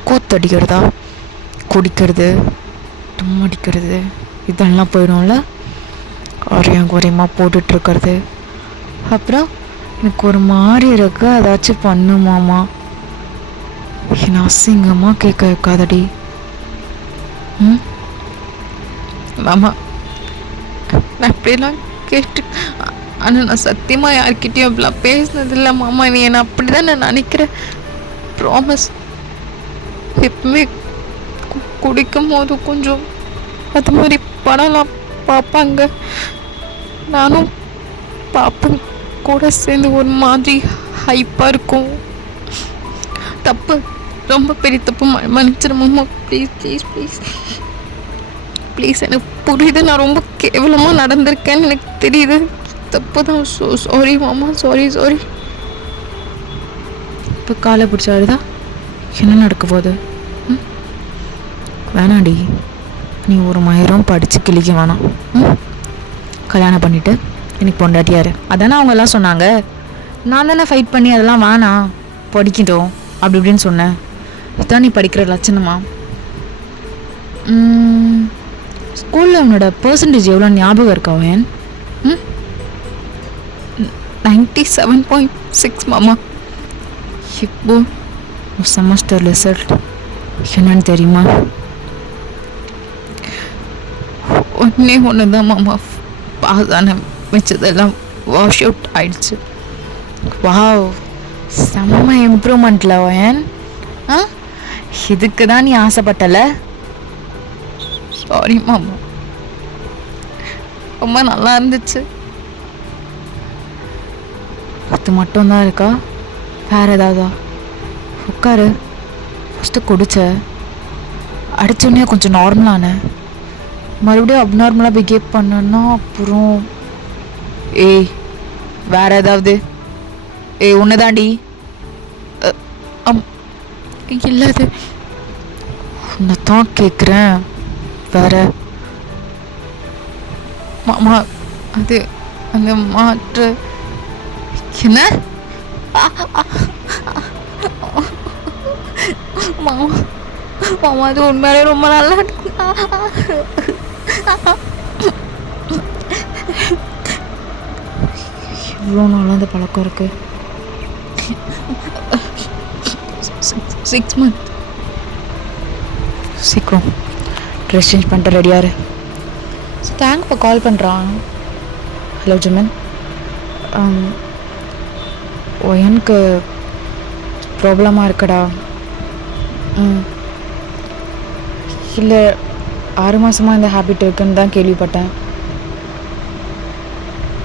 கூத்தடிக்கிறதா, குடிக்கிறது, அடிக்கிறது, இதெல்லாம் போயிடும்ல. அரையும் குறையமாக போட்டுட்ருக்கிறது. அப்புறம் எனக்கு ஒரு மாதிரி இருக்கு, ஏதாச்சும் பண்ணு மாமா. என்ன அசிங்கமாக கேட்க வைக்காதடி. மாமா, நான் அப்படிலாம் கேட்டு, ஆனால் நான் சத்தியமாக யார்கிட்டையும் அப்படிலாம் பேசினதில்லை மாமா. நீ என்னை அப்படி தான் நான் நினைக்கிறேன். ப்ராமிஸ். எப்பவுமே குடிக்கும் போது கொஞ்சம் அது மாதிரி படம்லாம் பார்ப்பாங்க, நானும் பார்ப்பேன். கூட சேர்ந்து ஒரு மாதிரி ஹைப்பாக இருக்கும். தப்பு, ரொம்ப பெரிய தப்பு, மன்னிச்சிரு மாமா. Please please please please. எனக்கு புரியுது, நான் ரொம்ப கேவலமாக நடந்திருக்கேன்னு எனக்கு தெரியுது. தப்பு தான். சாரி மாமா, சாரி சாரி. இப்போ காலை பிடிச்சாடுதா? என்ன நடக்க போகுது? வேணாடி, நீ ஒரு மயிரம் படித்து கிளிக்க வேணாம். கல்யாணம் பண்ணிவிட்டு எனக்கு பொண்டாட்டியாரு அதானே அவங்க எல்லாம் சொன்னாங்க. நான் தானே ஃபைட் பண்ணி அதெல்லாம் வேணாம் படிக்கிட்டோம் அப்படி இப்படின்னு சொன்னேன். இதுதான் நீ படிக்கிற லட்சணமா? ஸ்கூலில் உன்னோட பர்சன்டேஜ் எவ்வளோ ஞாபகம் இருக்கா வேன்? 97.6 மாமா. இப்போ செமஸ்டர் ரிசல்ட் என்னன்னு தெரியுமா? ஒன்று தான் மாமா பாஸ் ஆன, மிச்சதெல்லாம் வாஷ் அவுட் ஆயிடுச்சு. வாவ், செம்ம இம்ப்ரூவ்மெண்ட்ல வேன். இதுக்கு தான் நீ ஆசைப்பட்டல? சாரி மாமா, ரொம்ப நல்லா இருந்துச்சு. அது மட்டும்தான் இருக்கா? வேற ஏதாவதா? உட்காரு. ஃபஸ்ட்டு குடிச்ச, அடித்தோடனே கொஞ்சம் நார்மலான, மறுபடியும் அப்நார்மலாக பிஹேவ் பண்ணனா அப்புறம் ஏய் வேற ஏதாவது? உன்னை தாண்டி. இல்லை, அது உன்னை தான் கேட்குறேன். வேற மாமா, அது அந்த மாற்று என்ன மாமா? மாமா, அது உண்மையிலே ரொம்ப நல்லா இருக்கு. இவ்வளோ நாளாக அந்த பழக்கம் இருக்கு. 6 months. சீக்கிரம் ட்ரெஸ் சேஞ்ச் பண்ணிட்டு ரெடியாரு. ஸோ தேங்க் இப்போ கால் பண்ணுறான். ஹலோ ஜிமன், எனக்கு ப்ராப்ளமாக இருக்குடா. இல்லை, 6 மாதமாக இந்த ஹேபிட் இருக்குன்னு தான் கேள்விப்பட்டேன்.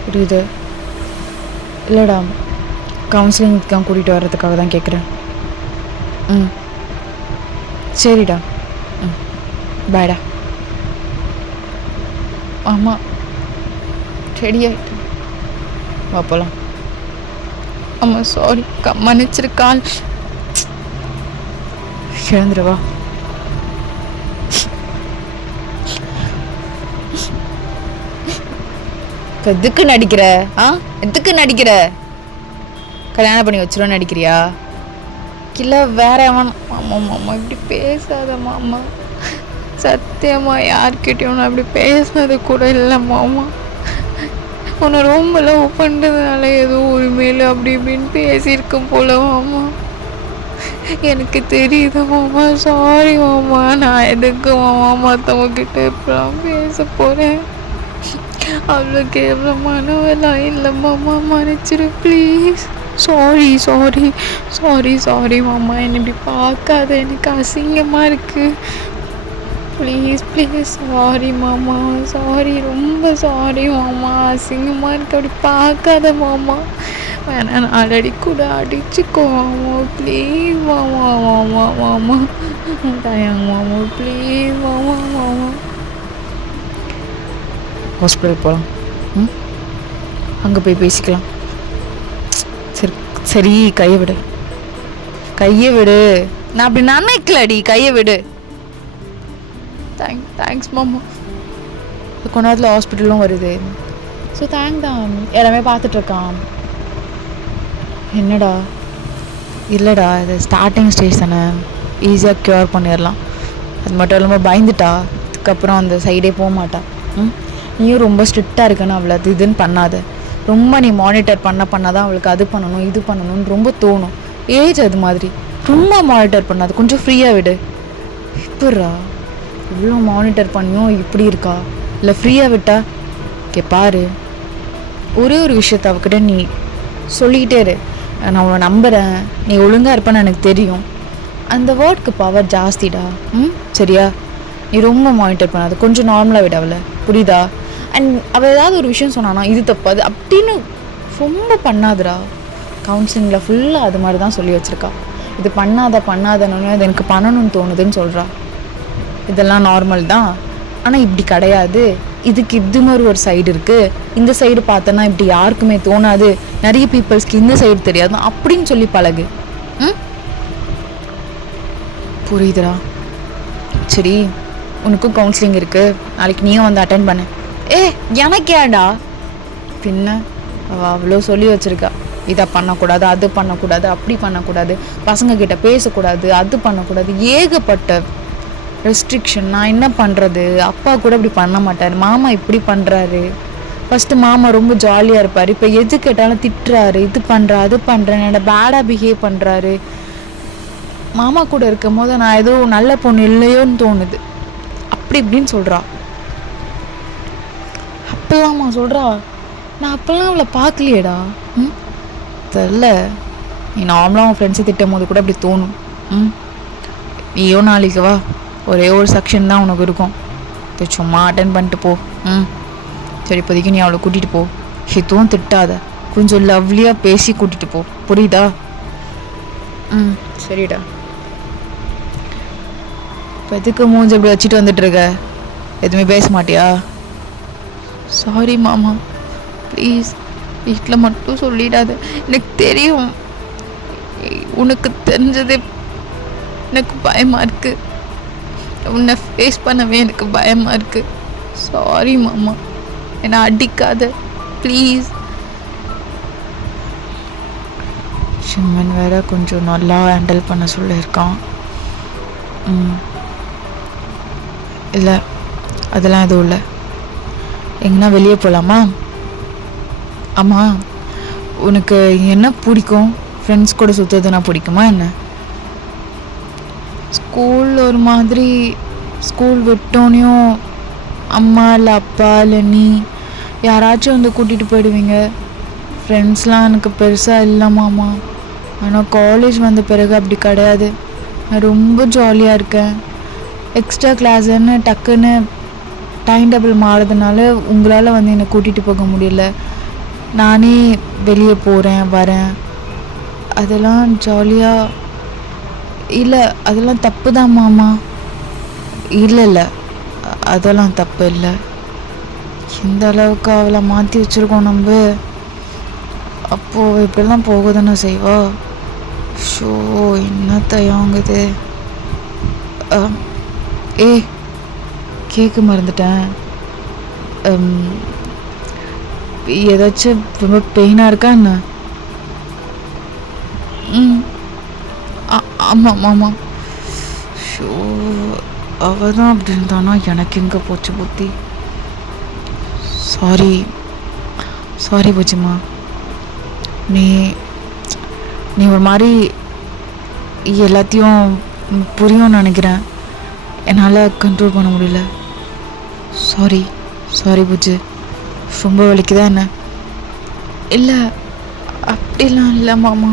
புரியுது. இல்லைடா, கவுன்சிலிங்க்கு தான் கூட்டிகிட்டு வர்றதுக்காக தான் கேட்குறேன். சரிடா. பாய்டா. ஆமாம், ரெடி ஆகிட்டேன். வா போகலாம். ஆமாம், சாரி, மன்னிச்சிருக்கான். எழுந்துருவா. எதுக்கு நடிக்கிற? எதுக்கு நடிக்கிற? கல்யாணம் பண்ணி வச்சிருவோன்னு நடிக்கிறியா? இல்லை வேற எவன்? மாமா மாமா, இப்படி பேசாத மாமா. சத்தியமா யார்கிட்டையும் நான் அப்படி பேசினது கூட இல்லை மாமா. உன்னை ரொம்ப லவ் பண்ணுறதுனால ஏதோ உரிமையில் அப்படி இப்படின்னு பேசியிருக்கேன் போல மாமா. எனக்கு தெரியுது மாமா, சாரி மாமா. நான் எதுக்கு மாமா மற்றவங்க கிட்ட இப்பெல்லாம் பேச போகிறேன்? அவ்வளோ கேவலமானவெல்லாம் இல்லை மாமா, மன்னிச்சிரு please. Sorry sorry sorry sorry மாமா, என்னை இப்படி பார்க்காத, எனக்கு அசிங்கமாக இருக்குது. ப்ளீஸ் ப்ளீஸ், சாரி மாமா, சாரி, ரொம்ப சாரி மாமா. அசிங்கமாக இருக்கு, அப்படி பார்க்காத மாமா. வேணா நாலடி கூட அடிச்சுக்கோ மாமா, ப்ளீஸ் மாமா. மாமா மாமா தயாங்க மாமா, ப்ளீஸ் மாமா. மாமா ஹாஸ்பிட்டல் போகலாம். அங்கே போய் பேசிக்கலாம். சரி சரி, கையை விடு, கையை விடு. நான் அப்படி நினைக்கலடி, கையை விடு. தேங்க்ஸ் மாமா. கொஞ்ச நேரத்தில் ஹாஸ்பிட்டலும் வருது. ஸோ தேங்க் தான், எல்லாமே பார்த்துட்ருக்கான். என்னடா? இல்லைடா, இது ஸ்டார்டிங் ஸ்டேஜ் தானே, ஈஸியாக க்யூர் பண்ணிடலாம். அது மட்டும் இல்லாமல் பயந்துட்டா, அதுக்கப்புறம் அந்த சைடே போக மாட்டா. நீயும் ரொம்ப ஸ்ட்ரிக்டாக இருக்குன்னு அவளை அது இதுன்னு பண்ணாத. ரொம்ப நீ மானிட்டர் பண்ணாதான் அவளுக்கு அது பண்ணணும் இது பண்ணணும்னு ரொம்ப தோணும். ஏஜ் அது மாதிரி, ரொம்ப மானிட்டர் பண்ணாது, கொஞ்சம் ஃப்ரீயாக விடு. இப்பட்றா இவ்வளோ மானிட்டர் பண்ணியும் இப்படி இருக்கா? இல்லை ஃப்ரீயாக விட்டா பாரு. ஒரே ஒரு விஷயத்த அவகிட்ட நீ சொல்லிக்கிட்டே இரு. நான் உன்னை நம்புகிறேன், நீ ஒழுங்காக இருப்பேன்னு எனக்கு தெரியும். அந்த வேர்டுக்கு பவர் ஜாஸ்திடா. சரியா? நீ ரொம்ப மானிட்டர் பண்ணாது, கொஞ்சம் நார்மலாக விட அவளை, புரியுதா? அண்ட் அவள் ஏதாவது ஒரு விஷயம் சொன்னானா இது தப்பு அது அப்படின்னு ரொம்ப பண்ணாதுடா. கவுன்சிலிங்கில் ஃபுல்லாக அது மாதிரி தான் சொல்லி வச்சுருக்கா. இது பண்ணாதன்னு அது எனக்கு பண்ணணும்னு தோணுதுன்னு சொல்கிறா. இதெல்லாம் நார்மல் தான், ஆனால் இப்படி கிடையாது, இதுக்கு இது மாதிரி ஒரு சைடு இருக்குது, இந்த சைடு பார்த்தோன்னா இப்படி யாருக்குமே தோணாது, நிறைய பீப்புள்ஸ்க்கு இந்த சைடு தெரியாது அப்படின்னு சொல்லி பழகு. புரியுதுடா? சரி, உனக்கும் கவுன்சிலிங் இருக்குது, நாளைக்கு நீயும் வந்து அட்டென்ட் பண்ணு. எனக்கேடா? பின்ன அவள் அவ்வளோ சொல்லி வச்சுருக்கா, இதை பண்ணக்கூடாது, அது பண்ணக்கூடாது, அப்படி பண்ணக்கூடாது, பசங்க கிட்ட பேசக்கூடாது, அது பண்ணக்கூடாது, ஏகப்பட்ட ரெஸ்ட்ரிக்ஷன். நான் என்ன பண்ணுறது? அப்பா கூட இப்படி பண்ண மாட்டார், மாமா இப்படி பண்ணுறாரு. ஃபஸ்ட்டு மாமா ரொம்ப ஜாலியாக இருப்பார், இப்போ எது கேட்டாலும் திட்டுறாரு, இது பண்ணுறா அது பண்ணுறேன், என்னோட பேடாக பிஹேவ் பண்ணுறாரு. மாமா கூட இருக்கும் போது நான் ஏதோ நல்ல பொண்ணு இல்லையோன்னு தோணுது, அப்படி இப்படின்னு சொல்கிறா. அப்போல்லாமா சொல்கிறா? நான் அப்போல்லாம் அவளை பார்க்கலையேடா. தெரில, நீ நார்மலாக உன் ஃப்ரெண்ட்ஸை திட்டும் போது கூட அப்படி தோணும். நீயோ நாளைக்கு வா, ஒரே ஒரு செக்ஷன் தான் உனக்கு இருக்கும், இப்போ சும்மா அட்டன் பண்ணிட்டு போ. சரி, இப்போதைக்கு நீ அவளை கூட்டிகிட்டு போ, எதுவும் திட்டாத, கொஞ்சம் லவ்லியாக பேசி கூட்டிகிட்டு போ, புரியுதா? சரிடா. இப்போ எதுக்கு மூஞ்சி அப்படி வச்சுட்டு வந்துட்டுருக்க? எதுவுமே பேச மாட்டியா? சாரி மாமா, ப்ளீஸ் வீட்டில் மட்டும் சொல்லிடாத. எனக்கு தெரியும், உனக்கு தெரிஞ்சதே எனக்கு பயமாக இருக்குது, உன்னை ஃபேஸ் பண்ணவே எனக்கு பயமாக இருக்குது. சாரி மாமா, என்னை அடிக்காத ப்ளீஸ். சிம்மன் வேற கொஞ்சம் நல்லா ஹேண்டில் பண்ண சொல்லியிருக்கான். இல்லை, அதெல்லாம் எதுவும் இல்லை. எங்கன்னா வெளியே போகலாமா? ஆமாம், உனக்கு என்ன பிடிக்கும்? ஃப்ரெண்ட்ஸ் கூட சுற்றுறதுனா பிடிக்குமா என்ன? ஸ்கூல் ஒரு மாதிரி, ஸ்கூல் விட்டோனையும் அம்மா இல்லை அப்பா இல்லை நீ யாராச்சும் வந்து கூட்டிகிட்டு போயிடுவீங்க. ஃப்ரெண்ட்ஸ்லாம் எனக்கு பெருசாக இல்லைம்மாம்மா. ஆனால் காலேஜ் வந்த பிறகு அப்படி கிடையாது, நான் ரொம்ப ஜாலியாக இருக்கேன். எக்ஸ்ட்ரா கிளாஸுன்னு டக்குன்னு டைம் டேபிள் மாறுறதுனால உங்களால் வந்து என்னை கூட்டிகிட்டு போக முடியல. நானே வெளியே போகிறேன் வரேன், அதெல்லாம் ஜாலியாக இல்லை. அதெல்லாம் தப்பு தான் மாமா. இல்லை, அதெல்லாம் தப்பு இல்லை. இந்த அளவுக்கு அவளை மாற்றி வச்சுருக்கோம் நம்ம, அப்போது இப்படிலாம் போக தானே செய்வா. ஷோ, என்ன தயங்குது. கேட்க மறந்துட்டேன். ஏதாச்சும் ரொம்ப பெயினாக இருக்கா என்ன? ஆமாம். ஷோ, அவள் தான் அப்படி இருந்தானா, எனக்கு எங்கே போச்சு புத்தி. சாரி பூச்சிம்மா. நீ ஒரு மாதிரி எல்லாத்தையும் புரியும்னு நினைக்கிறேன். என்னால் கண்ட்ரோல் பண்ண முடியல. Sorry sorry Bujju. ரொம்ப வலிக்குதா என்ன? இல்லை அப்படிலாம் இல்லை மாமா.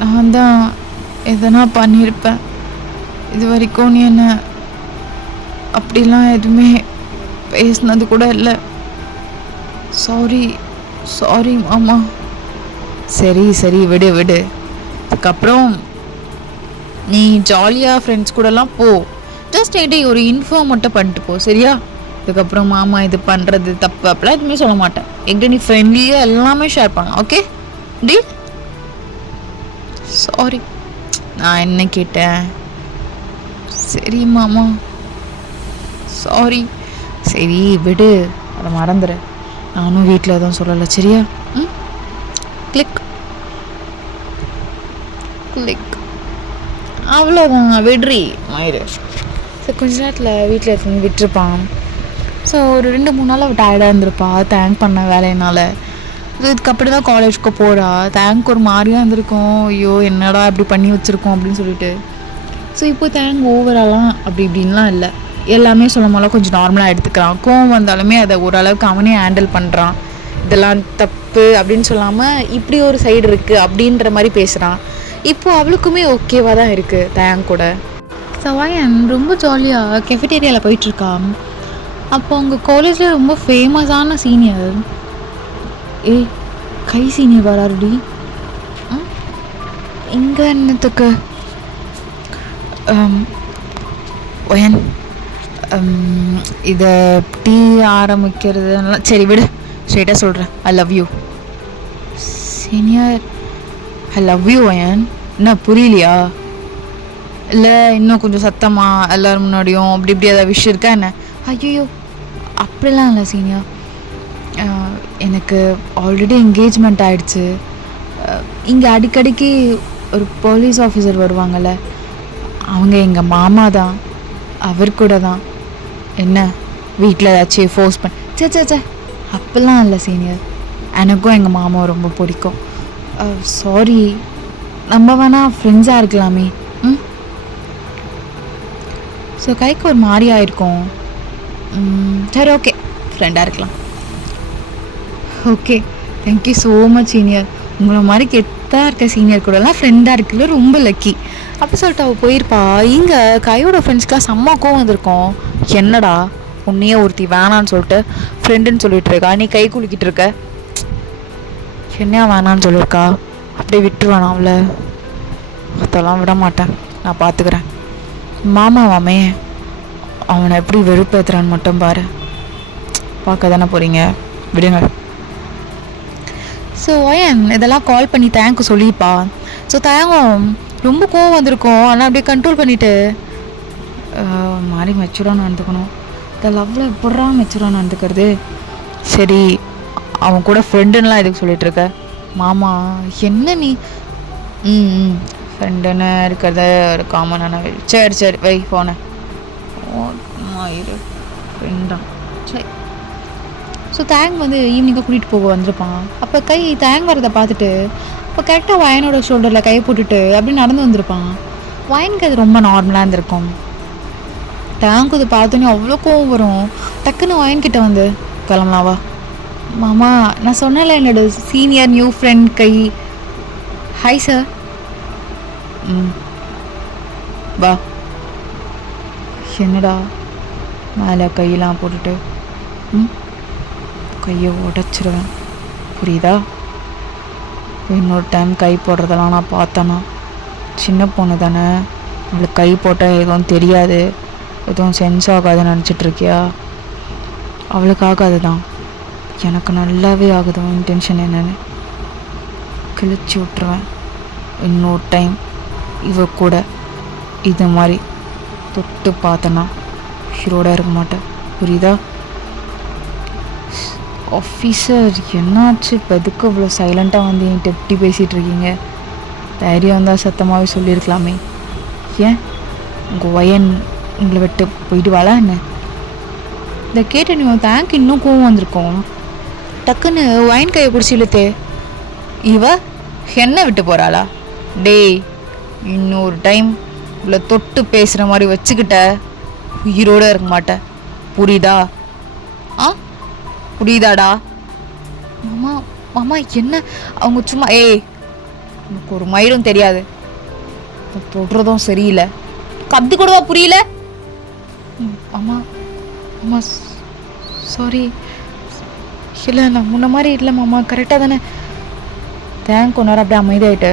நான் தான் எதனா பண்ணியிருப்பேன். இது வரைக்கும் நீ என்ன அப்படிலாம் எதுவுமே பேசினது கூட இல்லை. சாரி சாரி மாமா. சரி சரி விடு விடு. அதுக்கப்புறம் நீ ஜாலியாக ஃப்ரெண்ட்ஸ் கூடலாம் போ. ஜஸ்ட் என்கிட்ட ஒரு இன்ஃபார்ம் மட்டும் பண்ணிட்டு போ, சரியா? அதுக்கப்புறம் மாமா இது பண்ணுறது தப்பு அப்படிலாம் எதுவுமே சொல்ல மாட்டேன். என்கிட்ட நீ ஃப்ரெண்ட்லியாக எல்லாமே ஷேர் பண்ணலாம், ஓகே டீல்? சாரி, நான் என்ன கேட்டேன்? சரி மாமா சாரி. சரி விடு, அதை மறந்துடு. நானும் வீட்டில் எதுவும் சொல்லலை, சரியா? ம், கிளிக் கிளிக். அவ்வளோதான், விட்ரி மயிறு. ஸோ கொஞ்ச நேரத்தில் வீட்டில் எடுத்து விட்டுருப்பான். ஸோ ஒரு 2-3 நாள் அவள் டயர்டாக இருந்திருப்பா தேங்க் பண்ண வேலையினால். ஸோ இதுக்கப்புறம் தான் காலேஜுக்கு போகிறா. தேங்க் ஒரு மாதிரியாக இருந்திருக்கும். ஐயோ என்னடா இப்படி பண்ணி வச்சுருக்கோம் அப்படின்னு சொல்லிட்டு. ஸோ இப்போ தேங்க் ஓவராலாம் அப்படி இப்படின்லாம் இல்லை. எல்லாமே சொல்லும் போல கொஞ்சம் நார்மலாக எடுத்துக்கிறான். கோவம் வந்தாலுமே அதை ஓரளவுக்கு அவனே ஹேண்டில் பண்ணுறான். இதெல்லாம் தப்பு அப்படின்னு சொல்லாமல் இப்படி ஒரு சைடு இருக்குது அப்படின்ற மாதிரி பேசுகிறான். இப்போது அவளுக்குமே ஓகேவாக தான் இருக்குது தேங்க் கூட. ஸோ வயன் ரொம்ப ஜாலியாக கெஃபிடேரியாவில் போயிட்டுருக்கான். அப்போ அவங்க காலேஜில் ரொம்ப ஃபேமஸான சீனியர், கை சீனியர் வராருடி. இங்கே என்னத்துக்கு? ஒயன் இதை டீ ஆரம்பிக்கிறதுலாம் சரி விடு, ஸ்ட்ரெயிட்டாக சொல்கிறேன். ஐ love you senior. I love you wine. என்ன புரியலையா? இல்லை இன்னும் கொஞ்சம் சத்தமாக எல்லோரும் முன்னாடியும் அப்படி இப்படி ஏதாவது விஷயம் இருக்கா என்ன? ஐயோ அப்படிலாம் இல்லை சீனியர். எனக்கு ஆல்ரெடி என்கேஜ்மெண்ட் ஆகிடுச்சு. இங்கே அடிக்கடிக்கு ஒரு போலீஸ் ஆஃபீஸர் வருவாங்கள்ல, அவங்க எங்கள் மாமா தான். அவர் கூட தான். என்ன வீட்டில் ஏதாச்சும் ஃபோர்ஸ் பண்ண? சே அப்படிலாம் இல்லை சீனியர். எனக்கும் எங்கள் மாமாவை ரொம்ப பிடிக்கும். சாரி, நம்ம வேணால் ஃப்ரெண்ட்ஸாக இருக்கலாமே. ம், ஸோ கைக்கு ஒரு மாதிரி ஆயிருக்கும். சரி ஓகே, ஃப்ரெண்டாக இருக்கலாம். Okay, thank you so much senior. உங்களை மாதிரி கெத்தாக இருக்க சீனியர் கூடலாம் ஃப்ரெண்டாக இருக்குல்ல, ரொம்ப லக்கி. அப்படி சொல்லிட்டு அவள் போயிருப்பா. இங்கே கையோட ஃப்ரெண்ட்ஸ்க்கெலாம் செம்மாக்கும் வந்திருக்கோம். என்னடா உன்னையே ஒருத்தி வேணான்னு சொல்லிட்டு ஃப்ரெண்டுன்னு சொல்லிட்டு இருக்கா, நீ கை குலுக்கிட்டு இருக்க. என்னையா வேணான்னு சொல்லியிருக்கா? அப்படியே விட்டுருவானா அவளை? அதெல்லாம் விட மாட்டேன், நான் பார்த்துக்கிறேன். மாமாவாமே, அவனை எப்படி வெறுப்பேற்றுறான்னு மட்டும் பாரு. பார்க்க தானே போகிறீங்க, விடுங்க. ஸோ ஒயன் இதெல்லாம் கால் பண்ணி தேங்க் சொல்லிப்பா. ஸோ தேங்கும் ரொம்ப கோவம் வந்திருக்கும். ஆனால் அப்படியே கண்ட்ரோல் பண்ணிவிட்டு மாதிரி மெச்சூராக நடந்துக்கணும். இந்த லவ்வில் எப்படா மெச்சூராக நடந்துக்கிறது? சரி, அவன் கூட ஃப்ரெண்டுன்னெலாம் எதுக்கு சொல்லிகிட்ருக்க? மாமா என்ன நீ? ஃப்ரெண்டுன்னு இருக்கிறத ஒரு காமனான. சரி வை போனேன். இரு ஃப்ரெண்டா, சரி. ஸோ தேங்க் வந்து ஈவினிங்காக கூட்டிகிட்டு போக வந்திருப்பான். அப்போ கை தேங்க் வரதை பார்த்துட்டு இப்போ கரெக்டாக வயனோட ஷோல்டரில் கையை போட்டுட்டு அப்படி நடந்து வந்திருப்பான். வயனுக்கு அது ரொம்ப நார்மலாக இருந்திருக்கும். தேங்க் இது பார்த்தோன்னே அவ்வளோ கோவம் வரும். டக்குன்னு வயன்கிட்ட வந்து, கிளம்பலாவா? மாமா நான் சொன்னல என்னோட senior new friend guy. Hi sir. வா. என்னடா மேலே கையெல்லாம் போட்டுட்டு? கையை உடச்சிருவேன், புரியுதா? இன்னொரு டைம் கை போடுறதெல்லாம் நான் பார்த்தேன்னா, சின்ன பொண்ணு தானே, அவளுக்கு கை போட்டால் எதுவும் தெரியாது, எதுவும் சென்ஸ் ஆகாதுன்னு நினச்சிட்ருக்கியா? அவளுக்கு ஆகாது தான், எனக்கு நல்லாவே ஆகுது. இன்டென்ஷன் என்னன்னு கிழிச்சு விட்ருவேன். இன்னொரு டைம் இவ கூட இது மாதிரி தொட்டு பார்த்தேன்னா ஹீரோடாக இருக்க மாட்டேன், புரியுதா? ஆஃபீஸர் என்னாச்சு இப்போ? எதுக்கு அவ்வளோ சைலண்ட்டாக வந்து என்கிட்ட எப்படி பேசிகிட்டு இருக்கீங்க? தைரியம் வந்தால் சத்தமாகவே சொல்லியிருக்கலாமே. ஏன் உங்கள் வயன் உங்களை விட்டு போயிட்டு வாழா என்ன? இதை கேட்டு நீ தேங்க் இன்னும் கோவம் வந்திருக்கோம். டக்குன்னு வயன் கையை பிடிச்சி இழுத்தே. இவ என்ன விட்டு போகிறாளா? டேய் இன்னொரு டைம் இவ்வளோ தொட்டு பேசுகிற மாதிரி வச்சுக்கிட்ட உயிரோடு இருக்க மாட்டேன். புரியுதா? ஆ, புரியுதாடா? மாமா மாமா என்ன அவங்க சும்மா எனக்கு ஒரு மயிரும் தெரியாது, தொடுறதும் சரியில்லை, கத்து கூடவா புரியல? மாமா மாமா சாரி. இல்லை நான் முன்ன மாதிரி இல்லை மாமா, கரெக்டாக தானே? தேங்க் கொஞ்ச நேரம் அப்படியே அமைதியாயிட்டு,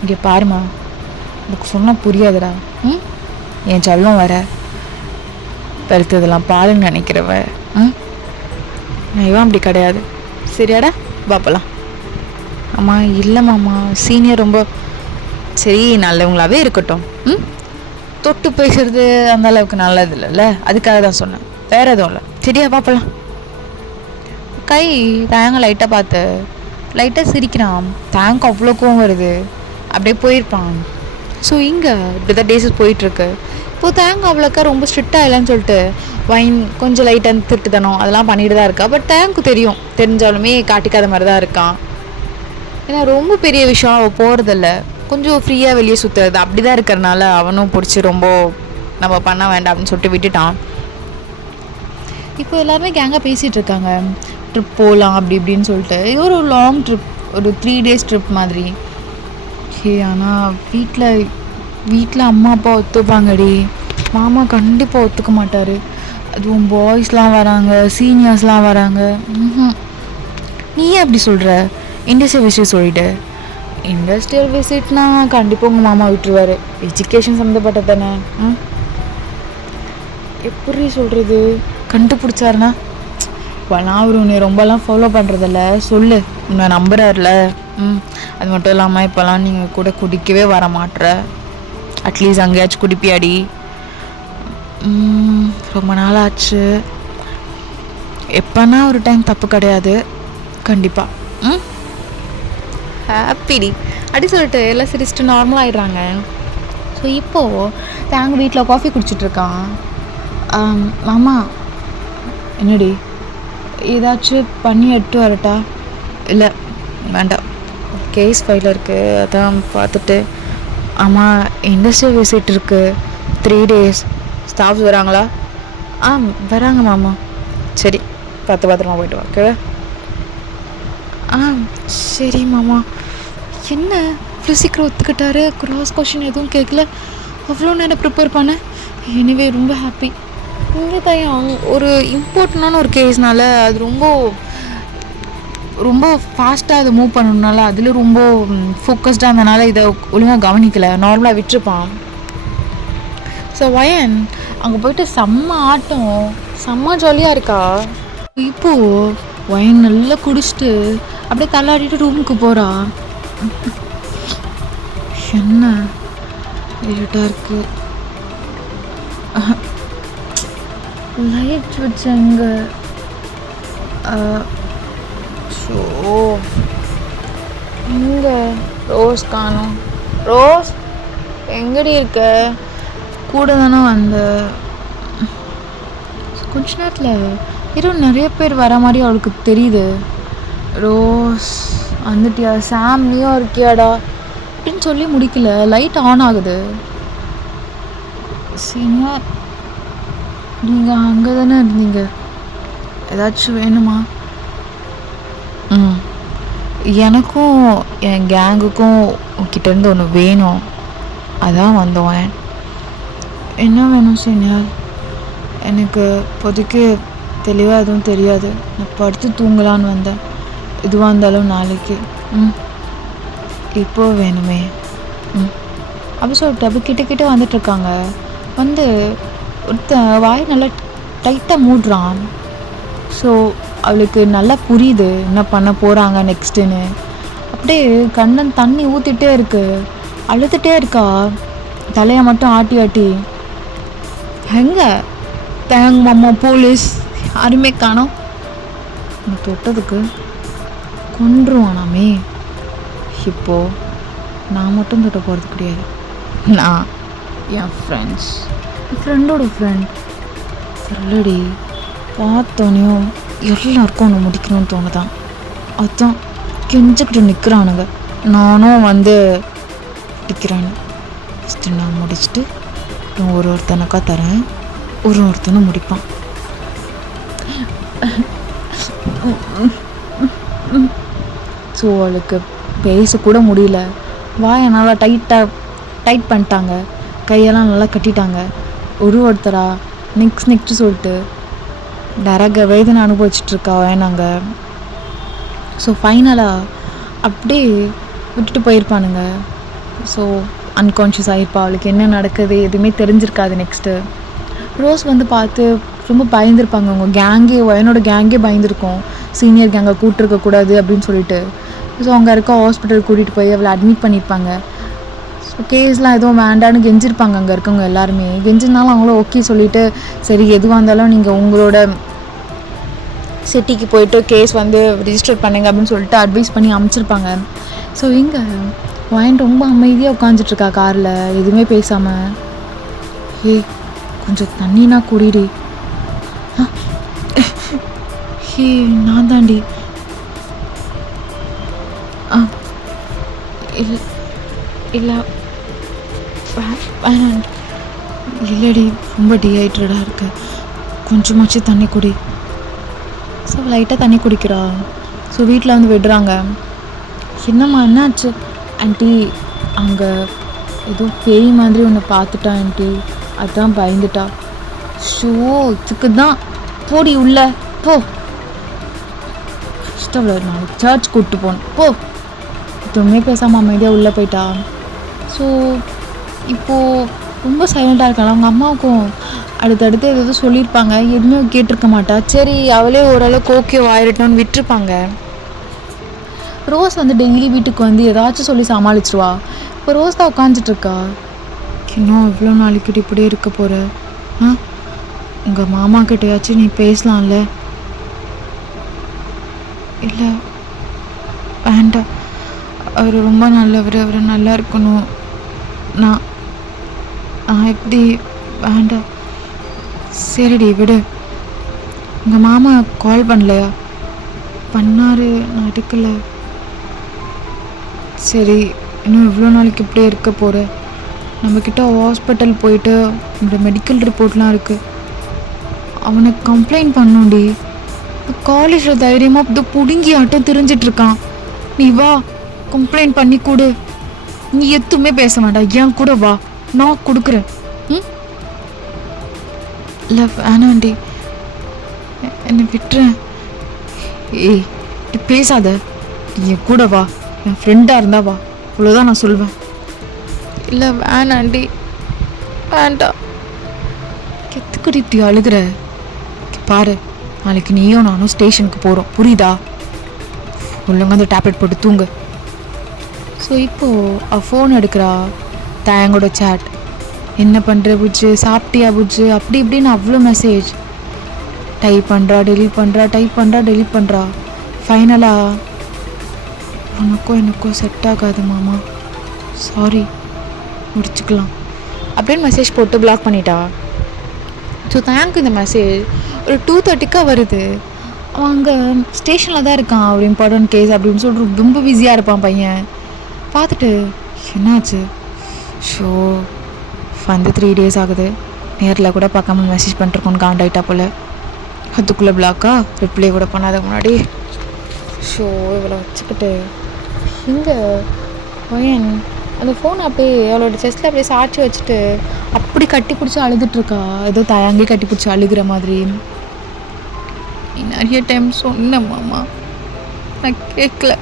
இங்கே பாருமா, எனக்கு சொன்னால் புரியாதுடா. என் செல்லம் வர பெருத்ததெல்லாம் பாலுன்னு நினைக்கிறவ. நான் இவன் அப்படி கிடையாது, சரியாடா? பாப்பலாம். அம்மா இல்லை மாமா, சீனியர் ரொம்ப சரி நல்லவங்களாவே இருக்கட்டும். தொட்டு பேசுறது அந்த அளவுக்கு நல்லது இல்லைல்ல, அதுக்காக தான் சொன்னேன், வேற எதுவும் இல்லை. சரியா? பார்ப்பலாம். கை தேங்காய் லைட்டாக பார்த்து லைட்டாக சிரிக்கிறான். தேங்க் அவ்வளோ கோவம் வருது, அப்படியே போயிருப்பான். ஸோ இங்கே இப்படி தான் டேஸஸ் போயிட்டுருக்கு. இப்போது தேங்காய் அவ்வளோக்கா ரொம்ப ஸ்ட்ரிக்டாக இல்லைன்னு சொல்லிட்டு வைன் கொஞ்சம் லைட்டாக திட்டுத்தனம் அதெல்லாம் பண்ணிட்டு தான் இருக்கா. பட் தேங்க்கு தெரியும், தெரிஞ்சாலுமே காட்டிக்காத மாதிரி தான் இருக்கான். ஏன்னா ரொம்ப பெரிய விஷயம் அவள் போகிறதில்ல, கொஞ்சம் ஃப்ரீயாக வெளியே சுற்றுறது அப்படி தான் இருக்கிறனால அவனும் பிடிச்சி ரொம்ப நம்ம பண்ண வேண்டாம் அப்படின்னு சொல்லிட்டு விட்டுட்டான். இப்போ எல்லாருமே கேங்காக பேசிகிட்டு இருக்காங்க, ட்ரிப் போகலாம் அப்படி இப்படின்னு சொல்லிட்டு. இது ஒரு லாங் ட்ரிப், ஒரு 3 days ட்ரிப் மாதிரி. ஆனால் வீட்டில் அம்மா அப்பா ஒத்துப்பாங்கடி, மாமா கண்டிப்பாக ஒத்துக்க மாட்டார். அதுவும் பாய்ஸ்லாம் வராங்க, சீனியர்ஸ்லாம் வராங்க. நீ ஏன் அப்படி சொல்கிற? இண்டஸ்ட்ரியல் விசிட் சொல்லிட்டு. இண்டஸ்ட்ரியல் விசிட்னா கண்டிப்பாக உங்கள் மாமா விட்டுருவார், எஜுகேஷன் சம்மந்தப்பட்ட தானே. எப்படி சொல்கிறது, கண்டுபிடிச்சாருன்னா? இப்போலாம் அவர் உன்னை ரொம்பலாம் ஃபாலோ பண்ணுறதில்ல, சொல்லு, உன்னை நம்புறாருல. அது மட்டும் இல்லாமல் இப்போலாம் நீங்கள் கூட குடிக்கவே வர மாட்டுற, அட்லீஸ்ட் அங்கேயாச்சும் குடிப்பியாடி? ரொம்ப நாள் ஆச்சு, எப்போனா ஒரு டைம் தப்பு கிடையாது, கண்டிப்பாக. ஹாப்பிடி அப்படி சொல்லிட்டு எல்லாம் சிரிச்சிட்டு நார்மல் ஆகிடுறாங்க. ஸோ இப்போது தேங்க வீட்டில் காஃபி குடிச்சிட்ருக்கான். மாமா என்னடி, ஏதாச்சும் பண்ணி எடுத்து வரட்டா? இல்லை வேண்டாம், கேஸ் ஃபைலில் இருக்குது, அதான் பார்த்துட்டு. ஆமாம், இண்டஸ்ட்ரியல் விசிட் இருக்குது, 3 days. ஸ்டாஃப்ஸ் வராங்களா? வராங்க மாமா. சரி, பத்திரமா போய்ட்டு வா, ஓகேவா? சரி மாமா. என்ன இவ்வளோ சீக்கிரம் ஒத்துக்கிட்டாரு, கிராஸ் கொஷின் எதுவும் கேட்கல, அவ்வளோ நேரம் ப்ரிப்பேர் பண்ணேன். எனிவே ரொம்ப ஹாப்பி. இங்கே தான் ஒரு இம்பார்ட்டண்டான ஒரு கேஸ்னால அது ரொம்ப ஃபாஸ்ட்டாக அதை மூவ் பண்ணணுனால அதில் ரொம்ப ஃபோக்கஸ்டாக இருந்தனால இதை ஒழுங்காக கவனிக்கலை, நார்மலாக விட்டுருப்பான். ஸோ வயன் அங்கே போயிட்டு செம்ம ஆட்டம், செம்ம ஜாலியாக இருக்கா. இப்போது வயன் நல்லா குடிச்சிட்டு அப்படியே தள்ளாடிட்டு ரூமுக்கு போகிறா. என்ன இருட்டாக இருக்கு, லைட் வச்சங்க. ஸோ எங்கே ரோஸ் காணோம்? ரோஸ் எங்கடி இருக்க? கூட தானே வந்த. கொஞ்ச நேரத்தில் இன்னும் நிறைய பேர் வர மாதிரி அவளுக்கு தெரியுது. ரோஸ் வந்துட்டியா? சாம் நீயும் இருக்கியாடா அப்படின்னு சொல்லி முடிக்கல, லைட் ஆன் ஆகுது. சரியா, நீங்கள் அங்கே தானே இருந்தீங்க, ஏதாச்சும் வேணுமா? எனக்கும் என் கேங்குக்கும் உங்ககிட்டேருந்து ஒன்று வேணும், அதான் வந்தோம். என்ன வேணும் சீனியர்? எனக்கு இப்போதைக்கு தெளிவாக எதுவும் தெரியாது, நான் படுத்து தூங்கலான்னு வந்தேன். இதுவாக இருந்தாலும் நாளைக்கு. இப்போ வேணுமே. அப்படி சொல்லிட்டு அப்படி கிட்ட வந்துட்டுருக்காங்க. வந்து ஒருத்த வாய் நல்லா டைட்டாக மூடுறான். ஸோ அவளுக்கு நல்லா புரியுது என்ன பண்ண போகிறாங்க நெக்ஸ்ட்டுன்னு. அப்படியே கண்ணன் தண்ணி ஊற்றிட்டே இருக்கு, அழுதுகிட்டே இருக்கா, தலையை மட்டும் ஆட்டி ஆட்டி. எங்கே தேங்க மாமா, போலீஸ் யாருமே காணோம். தொட்டதுக்கு கொன்றுவானாமே. இப்போது நான் மட்டும் தொட்ட போகிறது கிடையாது, நான் என் ஃப்ரெண்டோட ஃப்ரெண்ட் சொல்லடி. பார்த்தோனையும் எல்லாருக்கும் ஒன்று முடிக்கணும்னு தோணுதான், அதான் கெஞ்சிக்கிட்டு நிற்கிறானுங்க. நானும் வந்து பிடிக்கிறானு. ஃபஸ்ட்டு நான் முடிச்சுட்டு அப்புறம் ஒருத்தனுக்கா தரேன், ஒருத்தனும் முடிப்பான். ஸோ அவளுக்கு பேசக்கூட முடியல. வாயை நல்லா டைட் பண்ணிட்டாங்க, கையெல்லாம் நல்லா கட்டிட்டாங்க. ஒருத்தரா நெக்ஸ்ட் சொல்லிட்டு நரக வேதனை அனுபவிச்சிட்ருக்கா வேணாங்க. ஸோ ஃபைனலாக அப்படியே விட்டுட்டு போயிருப்பானுங்க. So unconscious ஆகிருப்பா. அவளுக்கு என்ன நடக்குது எதுவுமே தெரிஞ்சிருக்காது. நெக்ஸ்ட்டு ரோஸ் வந்து பார்த்து ரொம்ப பயந்துருப்பாங்க. அவங்க கேங்கே, என்னோட கேங்கே பயந்துருக்கோம், சீனியர் கேங்கை கூப்பிட்ருக்கக்கூடாது அப்படின்னு சொல்லிட்டு. ஸோ அங்கே இருக்க ஹாஸ்பிட்டல் கூட்டிகிட்டு போய் அவளை அட்மிட் பண்ணியிருப்பாங்க. ஸோ கேஸ்லாம் எதுவும் வேண்டான்னு கெஞ்சிருப்பாங்க அங்கே இருக்கவங்க எல்லாருமே. கெஞ்சிருந்தாலும் அவங்களும் ஓகே சொல்லிவிட்டு சரி எதுவாக இருந்தாலும் நீங்கள் உங்களோட சிட்டிக்கு போயிட்டு கேஸ் வந்து ரிஜிஸ்டர் பண்ணுங்க அப்படின்னு சொல்லிட்டு அட்வைஸ் பண்ணி அனுப்பிச்சிருப்பாங்க. ஸோ இங்கே வாயின் ரொம்ப அமைதியாக உட்காந்துட்ருக்கா காரில், எதுவுமே பேசாமல். கொஞ்சம் தண்ணினா குடிடி. நான் தாண்டி. இல்லை வேணாம். இல்லடி ரொம்ப டீஹைட்ரேட்டாக இருக்கு, கொஞ்சமாச்சு தண்ணி குடி. ஸோ லைட்டாக தண்ணி குடிக்கிறா. ஸோ வீட்டில் வந்து விடுறாங்க. என்னம்மா என்னாச்சு ஆண்டி? அங்கே ஏதோ பேய் மாதிரி ஒன்று பார்த்துட்டா ஆண்டி, அதான் பயந்துட்டா. ஷோ இதுக்கு தான் போடி உள்ள போ. இஷ்டம் நாளைக்கு சர்ச் கூப்பிட்டு போகணும் போ. எதுவுமே பேசாமல் அமைதியாக உள்ளே போயிட்டா. ஸோ இப்போது ரொம்ப சைலண்ட்டாக இருக்காங்க. அவங்க அம்மாவுக்கும் அடுத்தடுத்து எதாவது சொல்லியிருப்பாங்க, எதுவுமே கேட்டிருக்க மாட்டா. சரி அவளே ஓரளவுக்கு ஓகே ஆயிரட்டோன்னு விட்டுருப்பாங்க. ரோஸ் வந்து டெய்லி வீட்டுக்கு வந்து ஏதாச்சும் சொல்லி சமாளிச்சிருவா. இப்போ ரோஸ் தான் உட்காந்துட்ருக்கா. இன்னும் இவ்வளோ நாளைக்கிட்ட இப்படியே இருக்க போகிற? உங்கள் மாமா கிட்டையாச்சும் நீ பேசலாம்ல? இல்லை வேண்டாம், அவர் ரொம்ப நல்லவர், அவர் நல்லா இருக்கணும். நான் எப்படி? வேண்டாம். சரிடி விடு. உங்கள் மாமா கால் பண்ணலையா? பண்ணார், நான் எடுக்கலை. சரி இன்னும் இவ்வளோ நாளைக்கு இப்படியே இருக்க போகிற? நம்மக்கிட்ட ஹாஸ்பிட்டல் போயிட்டு இந்த மெடிக்கல் ரிப்போர்ட்லாம் இருக்குது, அவனை கம்ப்ளைண்ட் பண்ணுண்டி. காலேஜில் தைரியமாக இது பிடுங்கி ஆட்டம் தெரிஞ்சிட்ருக்கான். நீ வா கம்ப்ளைண்ட் பண்ணி கொடு. நீ எதுவுமே பேச வேண்டாம், ஏன் கூட வா, நான் கொடுக்குறேன். இல்லை வேணாண்டி, என்னை விட்டுறேன். ஏய் பேசாத, என் கூட வா, என் ஃப்ரெண்டாக இருந்தா வா, அவ்வளோதான் நான் சொல்வேன். இல்லை வேணாண்டி, வேண்டாம். எத்துக்குடி இப்படி அழுகிற? பாரு, நாளைக்கு நீயும் நானும் ஸ்டேஷனுக்கு போகிறோம், புரியுதா? ஒழுங்காக அந்த டேப்லெட் போட்டு தூங்கு. ஸோ இப்போது ஃபோன் எடுக்கிறா. தேங்கோட சேட், என்ன பண்ணுற புஜ்ஜு, சாப்பிட்டியா புஜ்ஜு, அப்படி இப்படின்னு அவ்வளோ மெசேஜ். டைப் பண்ணுறா, டெலிட் பண்ணுறா, டைப் பண்ணுறா, டெலிட் பண்ணுறா. ஃபைனலாக உனக்கும் எனக்கும் செட் ஆகாது மாமா, சாரி, முடிச்சுக்கலாம் அப்படின்னு மெசேஜ் போட்டு பிளாக் பண்ணிட்டா. ஸோ தேங்க் இந்த மெசேஜ் ஒரு 2:30 வருது. அவன் அங்கே ஸ்டேஷனில் தான் இருக்கான், ஒரு இம்பார்ட்டன்ட் கேஸ் அப்படின்னு சொல்லிட்டு ரொம்ப பிஸியாக இருப்பான் பையன். பார்த்துட்டு என்னாச்சு? ஷோ வந்து 3 days ஆகுது, நேரில் கூட பார்க்காம மெசேஜ் பண்ணிருக்கோன்னு காண்டாயிட்டா போல். அதுக்குள்ளே பிளாக்கா, ரிப்ளை கூட பண்ணாத முன்னாடி. ஷோ இவளை வச்சுக்கிட்டு இங்கே பையன் அந்த ஃபோனை அப்படியே அவளோட செஸ்ட்டில் அப்படியே சாட்சி வச்சுட்டு அப்படி கட்டி பிடிச்சி அழுதுட்ருக்கா, ஏதோ தயாங்கே கட்டி பிடிச்சி அழுகிற மாதிரி. நிறைய டைம் சொன்னேன் மாமா, நான் கேட்கல,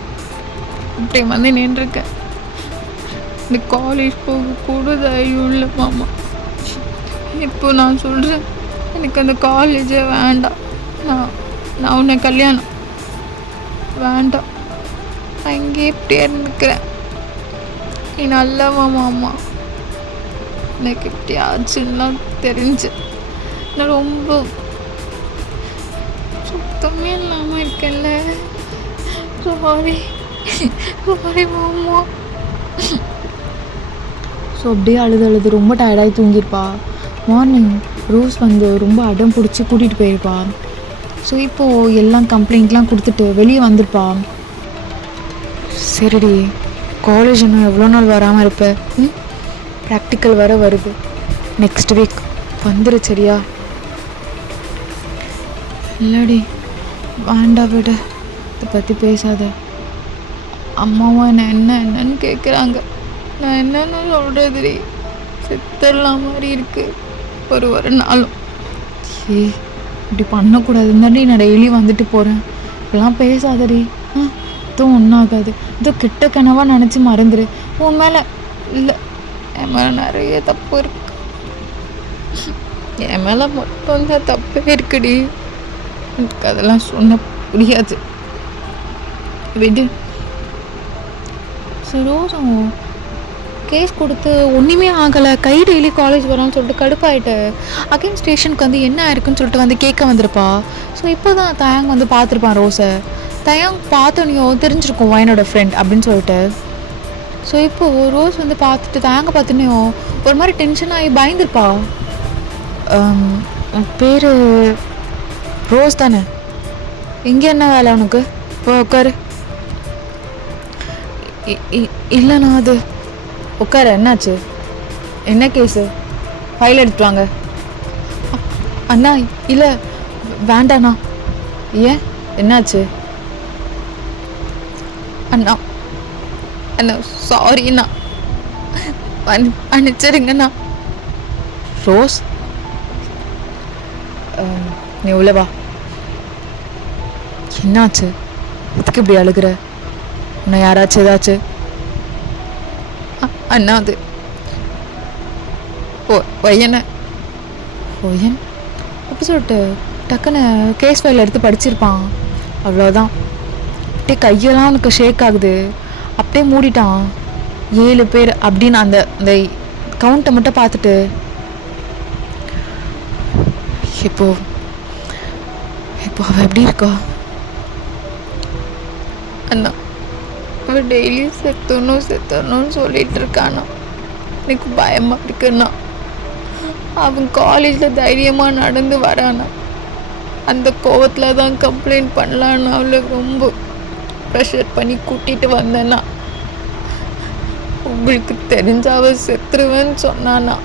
இப்படி வந்து நின்றுருக்கேன். இந்த காலேஜ் போக கூட தைரியம் இல்லை மாமா. இப்போ நான் சொல்கிறேன், எனக்கு அந்த காலேஜே வேண்டாம், நான் உன்னை கல்யாணம் வேண்டாம், நான் இங்கே இப்படியே இருந்துக்கிறேன். நீ நல்லவா மாமா, எனக்கு இப்படி ஆச்சுன்னா தெரிஞ்சு நான் ரொம்ப சுத்தமே இல்லாமல் இருக்கேன்ல. சாரி சாரி மாமா. ஸோ அப்படியே அழுது ரொம்ப டயர்டாகி தூங்கியிருப்பா. மார்னிங் ரோஸ் வந்து ரொம்ப அடம் பிடிச்சி கூட்டிகிட்டு போயிருப்பா. ஸோ இப்போது எல்லாம் கம்ப்ளைண்ட்லாம் கொடுத்துட்டு வெளியே வந்திருப்பா. சரிடி, காலேஜ் இன்னும் எவ்வளோ நாள் வராமல் இருப்ப? ப்ராக்டிக்கல் வர வருது. நெக்ஸ்ட் வீக் வந்துரு சரியா? இல்லடி வேண்டா விடு, இதை பற்றி பேசாத. அம்மாவும் என்னன்னு கேட்குறாங்க. நான் என்னென்னு சொல்கிறதுடி, செத்துடலாம் மாதிரி இருக்குது ஒரு நாளும். இப்படி பண்ணக்கூடாதுன்னு தாண்டி நான் டெய்லி வந்துட்டு போகிறேன். இப்பெல்லாம் பேசாதடி. இதுவும் ஒன்றாகாது. இதோ கிட்ட கனவாக நினச்சி மறந்துடு. உன் மேலே இல்லை, என் மேலே நிறைய தப்பு இருக்கு. என் மேலே மட்டும் தான் தப்பே இருக்குடி. எனக்கு அதெல்லாம் சொன்ன முடியாது. விடு. சரோஜம் கேஸ் கொடுத்து ஒன்றுமே ஆகலை, கை டெய்லி காலேஜ் வரான்னு சொல்லிட்டு கடுப்பாயிட்டு அகைன் ஸ்டேஷனுக்கு வந்து என்ன ஆயிருக்குன்னு சொல்லிட்டு வந்து கேட்க வந்திருப்பா. ஸோ இப்போ தான் தயாங் வந்து பார்த்துருப்பான் ரோஸை. தயாங் பார்த்தோனையோ தெரிஞ்சிருக்கும் வயனோட ஃப்ரெண்ட் அப்படின்னு சொல்லிட்டு. ஸோ இப்போது ரோஸ் வந்து பார்த்துட்டு தயாங்க பார்த்தோன்னையோ ஒரு மாதிரி டென்ஷன் ஆகி பயந்துருப்பா. பேர் ரோஸ் தானே? இங்கே என்ன வேலை உனக்கு? இப்போ உட்காரு. இல்லைண்ணா அது. உட்கார. என்னாச்சு? என்ன கேஸு? ஃபைல் எடுத்துட்டு வாங்க. அண்ணா இல்லை வேண்டாண்ணா. ஏன் என்னாச்சு? அண்ணா அண்ணா சாரிண்ணா, மன்னிச்சிருங்கண்ணா. ரோஸ் நீ உள்ள வா. என்னாச்சு? இதுக்கு இப்படி அழுகிற? உன்னை யாராச்சும் ஏதாச்சும்? அண்ணா அது ஒயன் அப்படி சொல்லிட்டு டக்குன்னு கேஸ் ஃபைல் எடுத்து படிச்சிருப்பான். அவ்வளோதான். அப்படியே கையெல்லாம் அவனுக்கு ஷேக் ஆகுது. அப்படியே மூடிட்டான். 7 பேர் அப்படின்னு அந்த அந்த கவுண்ட்டை மட்டும் பார்த்துட்டு இப்போ அவள் எப்படி இருக்கா? அண்ணா அவள் டெய்லி செத்தணும்னு சொல்லிட்டு இருக்காண்ணா. எனக்கு பயமாக இருக்குண்ணா. அவன் காலேஜில் தைரியமாக நடந்து வரானா, அந்த கோவத்தில் தான் கம்ப்ளைண்ட் பண்ணலான்னு அவளை ரொம்ப ப்ரெஷர் பண்ணி கூட்டிகிட்டு வந்தேன்னா. உங்களுக்கு தெரிஞ்ச அவள் செத்துருவேன்னு சொன்னானா.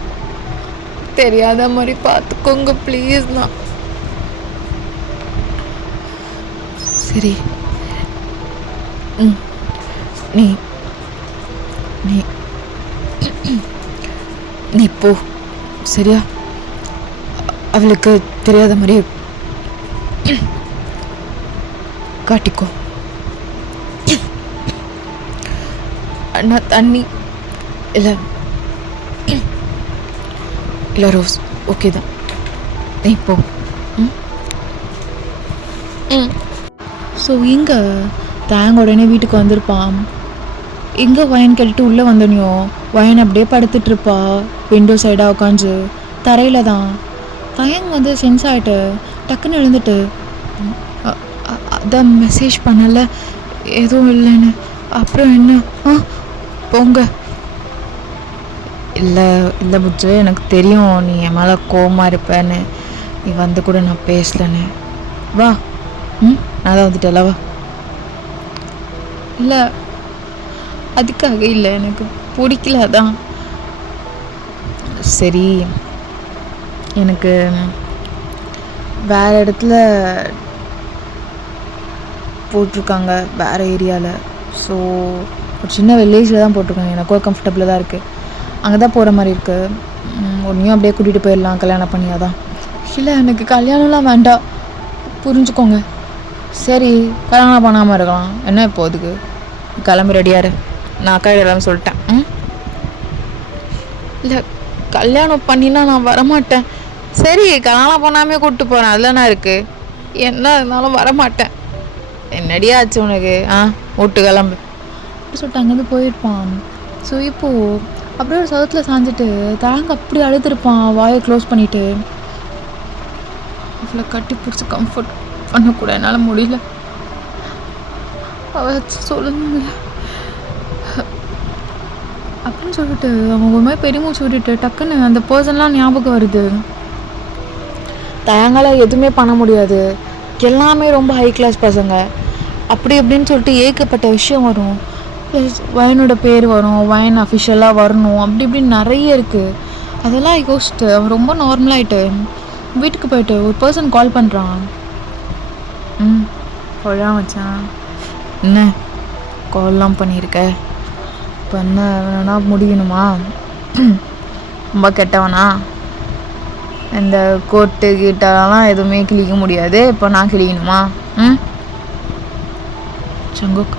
தெரியாத மாதிரி பார்த்துக்கோங்க ப்ளீஸ்ண்ணா. சரி நீ நீ நீ போ சரியா? அவளுக்கு தெரியாத மாதிரி காட்டிக்கோ. அண்ணா தண்ணி இல்லை இல்லை ரோஸ் ஓகே தான், நீ போ. ஸோ இங்கே தேங்க உடனே வீட்டுக்கு வந்திருப்பான். எங்கே வயன் கேட்டுட்டு உள்ளே வந்தோனையோ வயன் அப்படியே படுத்துட்ருப்பா விண்டோ சைடாக உட்காந்து தரையில் தான். தயங் வந்து சென்ஸ் ஆகிட்டு டக்குன்னு எழுந்துட்டு அதான் மெசேஜ் பண்ணல எதுவும் இல்லைன்னு. அப்புறம் என்ன? போங்க. இல்லை இல்லை புஜ்ஜு, எனக்கு தெரியும் நீ என் மேலே கோவமாக இருப்பேன்னு. நீ வந்து கூட நான் பேசலன்னு. வா. நான் தான் வந்துட்டேல, வா. இல்லை அதுக்காக இல்லை, எனக்கு பிடிக்கல அதான். சரி, எனக்கு வேறு இடத்துல போட்டிருக்காங்க, வேறு ஏரியாவில். ஸோ ஒரு சின்ன வில்லேஜில் தான் போட்டிருக்காங்க. எனக்கும் கம்ஃபர்டபுளாக தான் இருக்குது. அங்கே தான் போகிற மாதிரி இருக்குது. ஒன்றையும் அப்படியே கூட்டிகிட்டு போயிடலாம் கல்யாணம் பண்ணியாதான். இல்லை எனக்கு கல்யாணம்லாம் வேண்டாம், புரிஞ்சுக்கோங்க. சரி கல்யாணம் பண்ணாமல் இருக்கலாம், என்ன இப்போ அதுக்கு? கிளம்பி ரெடியாரு, நான் அக்கா எல்லாமே சொல்லிட்டேன். இல்லை கல்யாணம் பண்ணினா நான் வரமாட்டேன். சரி கல்யாணம் பண்ணாமே கூப்பிட்டு போகிறேன், அதில் என்ன இருக்குது? என்ன இருந்தாலும் வரமாட்டேன். என்னடியா ஆச்சு உனக்கு? விட்டு கிளம்பு அப்படி சொல்லிட்டு அங்கேருந்து போயிருப்பான். ஸோ இப்போது அப்படியே ஒரு சதத்தில் சாஞ்சிட்டு தாங்க அப்படி அழுதுருப்பான், வாயை க்ளோஸ் பண்ணிவிட்டு. அவளை கட்டி பிடிச்சி கம்ஃபர்ட் பண்ணக்கூட என்னால் முடியல. அவ சொல்லணும்ல அப்படின்னு சொல்லிட்டு அவங்க ஒரு மாதிரி பெருமூச்சு விட்டுட்டு டக்குன்னு அந்த பர்சன்லாம் ஞாபகம் வருது. தயங்கால எதுவுமே பண்ண முடியாது, எல்லாமே ரொம்ப ஹை கிளாஸ் பசங்க அப்படி அப்படின்னு சொல்லிட்டு ஏகப்பட்ட விஷயம் வரும். ப்ளஸ் வயனோட பேர் வரும், வயன் அஃபிஷியலாக வரணும், அப்படி இப்படின்னு நிறைய இருக்குது. அதெல்லாம் யோசிச்சுட்டு அவன் ரொம்ப நார்மலாகிட்டு வீட்டுக்கு போயிட்டு ஒரு பர்சன் கால் பண்ணுறான். கொழான் வச்சான். என்ன கால்லாம் பண்ணியிருக்க, இப்போ என்ன வேணா முடியணுமா? ரொம்ப கெட்டவனா? இந்த கோட்டு கிட்டலாம் எதுவுமே கிழிக்க முடியாது, இப்போ நான் கிழிக்கணுமா? சங்குக்,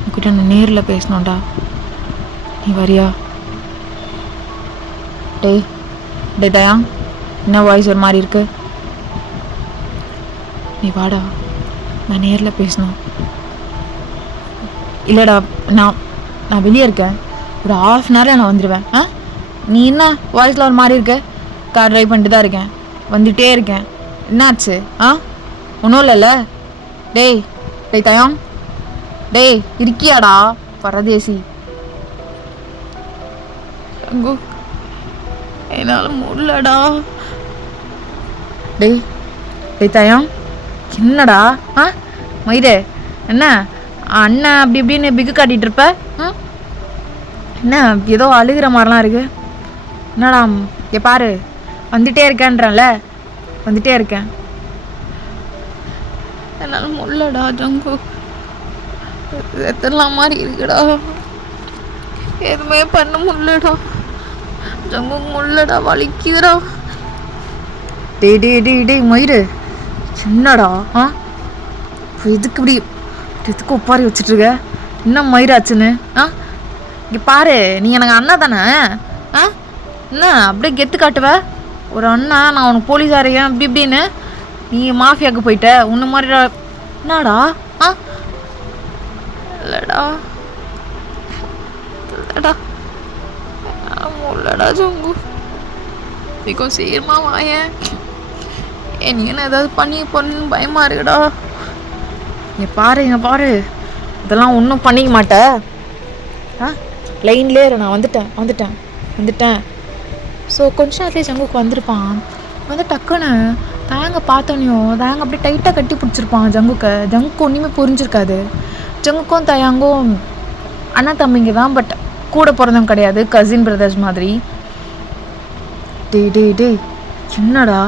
உங்ககிட்ட நான் நேரில் பேசணும்டா, நீ வரியா? டேய் டேய் தயா, என்ன வாய்ஸ் ஒரு மாதிரி இருக்கு? நீ வாடா, நான் நேரில் பேசணும். இல்லைடா, நான் வெளியே இருக்கேன், ஒரு ½ நான் வந்துடுவேன். நீ என்ன வாய்ஸில் ஒரு மாதிரி இருக்க? கார் ட்ரைவ் பண்ணிட்டு தான் இருக்கேன், வந்துகிட்டே இருக்கேன். என்னாச்சு? ஒன்றும் இல்லைல்ல? டேய் டேய் தயாங், டேய் இருக்கியாடா பரதேசி? சங்கு, என்னால் முடியலடா. டேய் டேய் தயாங், என்னடா? மயிரே, என்ன அண்ணன் அப்படி இப்படின்னு பிக்கு காட்டிகிட்டு இருப்ப? என்ன ஏதோ அழுகிற மாதிரிலாம் இருக்கு? என்னடா பாரு, வந்துட்டே இருக்கேன்றல, வந்துட்டே இருக்கேன். என்னால் முடியலடா ஜங்கு, எத்தனை மாதிரி இருக்குடா, எதுவுமே பண்ண முடியலடா ஜங்கு, முடியலடா, வலிக்குதுடா. டே டே டே டே மயிறு, சின்னடா எதுக்கு இப்படி எதுக்கு ஒப்பாரி வச்சுட்ருக்க? என்ன மயிராச்சுன்னு? இங்கே பாரு, நீ எனக்கு அண்ணா தானே? என்ன அப்படியே கெத்து காட்டுவ? ஒரு அண்ணா, நான் உனக்கு போலீஸ் ஆரையன் அப்படி இப்படின்னு, நீ மாஃபியாவுக்கு போயிட்ட. உன்ன மாதிரி என்னடா? இல்லைடா இல்லைடா, இல்லைடா ஜங்கு, கொஞ்சம் சீக்கிரமா வாயேன். நீ என்ன ஏதாவது பண்ணி பொண்ணு பயமா இருக்குடா. இங்கே பாரு, இதெல்லாம் ஒன்றும் பண்ணிக்க மாட்டேன். லைன்லேயே நான் வந்துட்டேன். ஸோ கொஞ்ச நேரத்துலேயே ஜங்குக்கு வந்திருப்பான். வந்து டக்குன்னு தயங்க பார்த்தோன்னையும் தயங்க அப்படியே டைட்டாக கட்டி பிடிச்சிருப்பான் ஜங்குக்கு ஒன்றுமே புரிஞ்சிருக்காது. ஜங்குக்கும் தயாங்கும் அண்ணா தம்பிங்க தான், பட் கூட பிறந்தவங்க கிடையாது, கசின் பிரதர்ஸ் மாதிரி. டேய் டேய் டேய், என்னடா?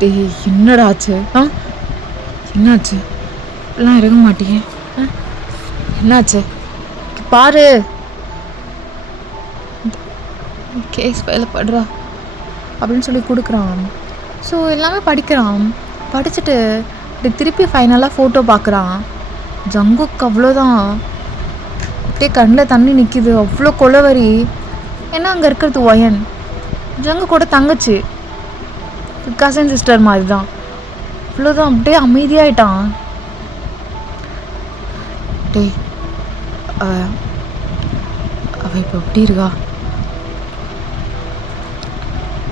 டேய் என்னடா ஆச்சு? என்னாச்சு? இப்படிலாம் இருக்க மாட்டீங்க. என்னாச்சு பாரு, கேஸ் ஃபைல படுறா அப்படின்னு சொல்லி கொடுக்குறான். ஸோ எல்லாமே படிக்கிறான். படிச்சுட்டு இப்படி திருப்பி ஃபைனலாக ஃபோட்டோ பார்க்குறான். ஜங்குக்கு அவ்வளோதான், அப்படியே கண்ணில் தண்ணி நிற்கிது, அவ்வளோ கொலவரி. ஏன்னா அங்கே இருக்கிறது ஒயன், ஜங்கு கூட தங்கச்சி, கசின் சிஸ்டர் மாதிரி தான். அவ்வளோதான், அப்படியே அமைதியாயிட்டான். டேய் அவ இப்போ எப்படி இருக்கா